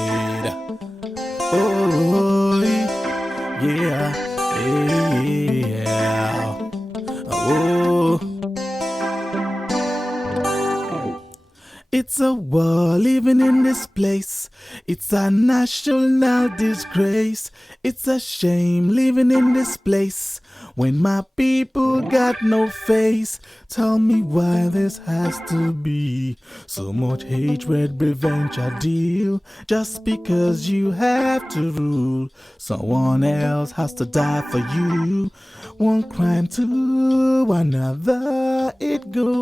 Oh yeah, yeah. Oh, it's a war living in this place. It's a national disgrace. It's a shame living in this place when my people got no face. Tell me why this has to be so much hatred, revenge, a deal. Just because you have to rule, someone else has to die for you. One crime to another, it goes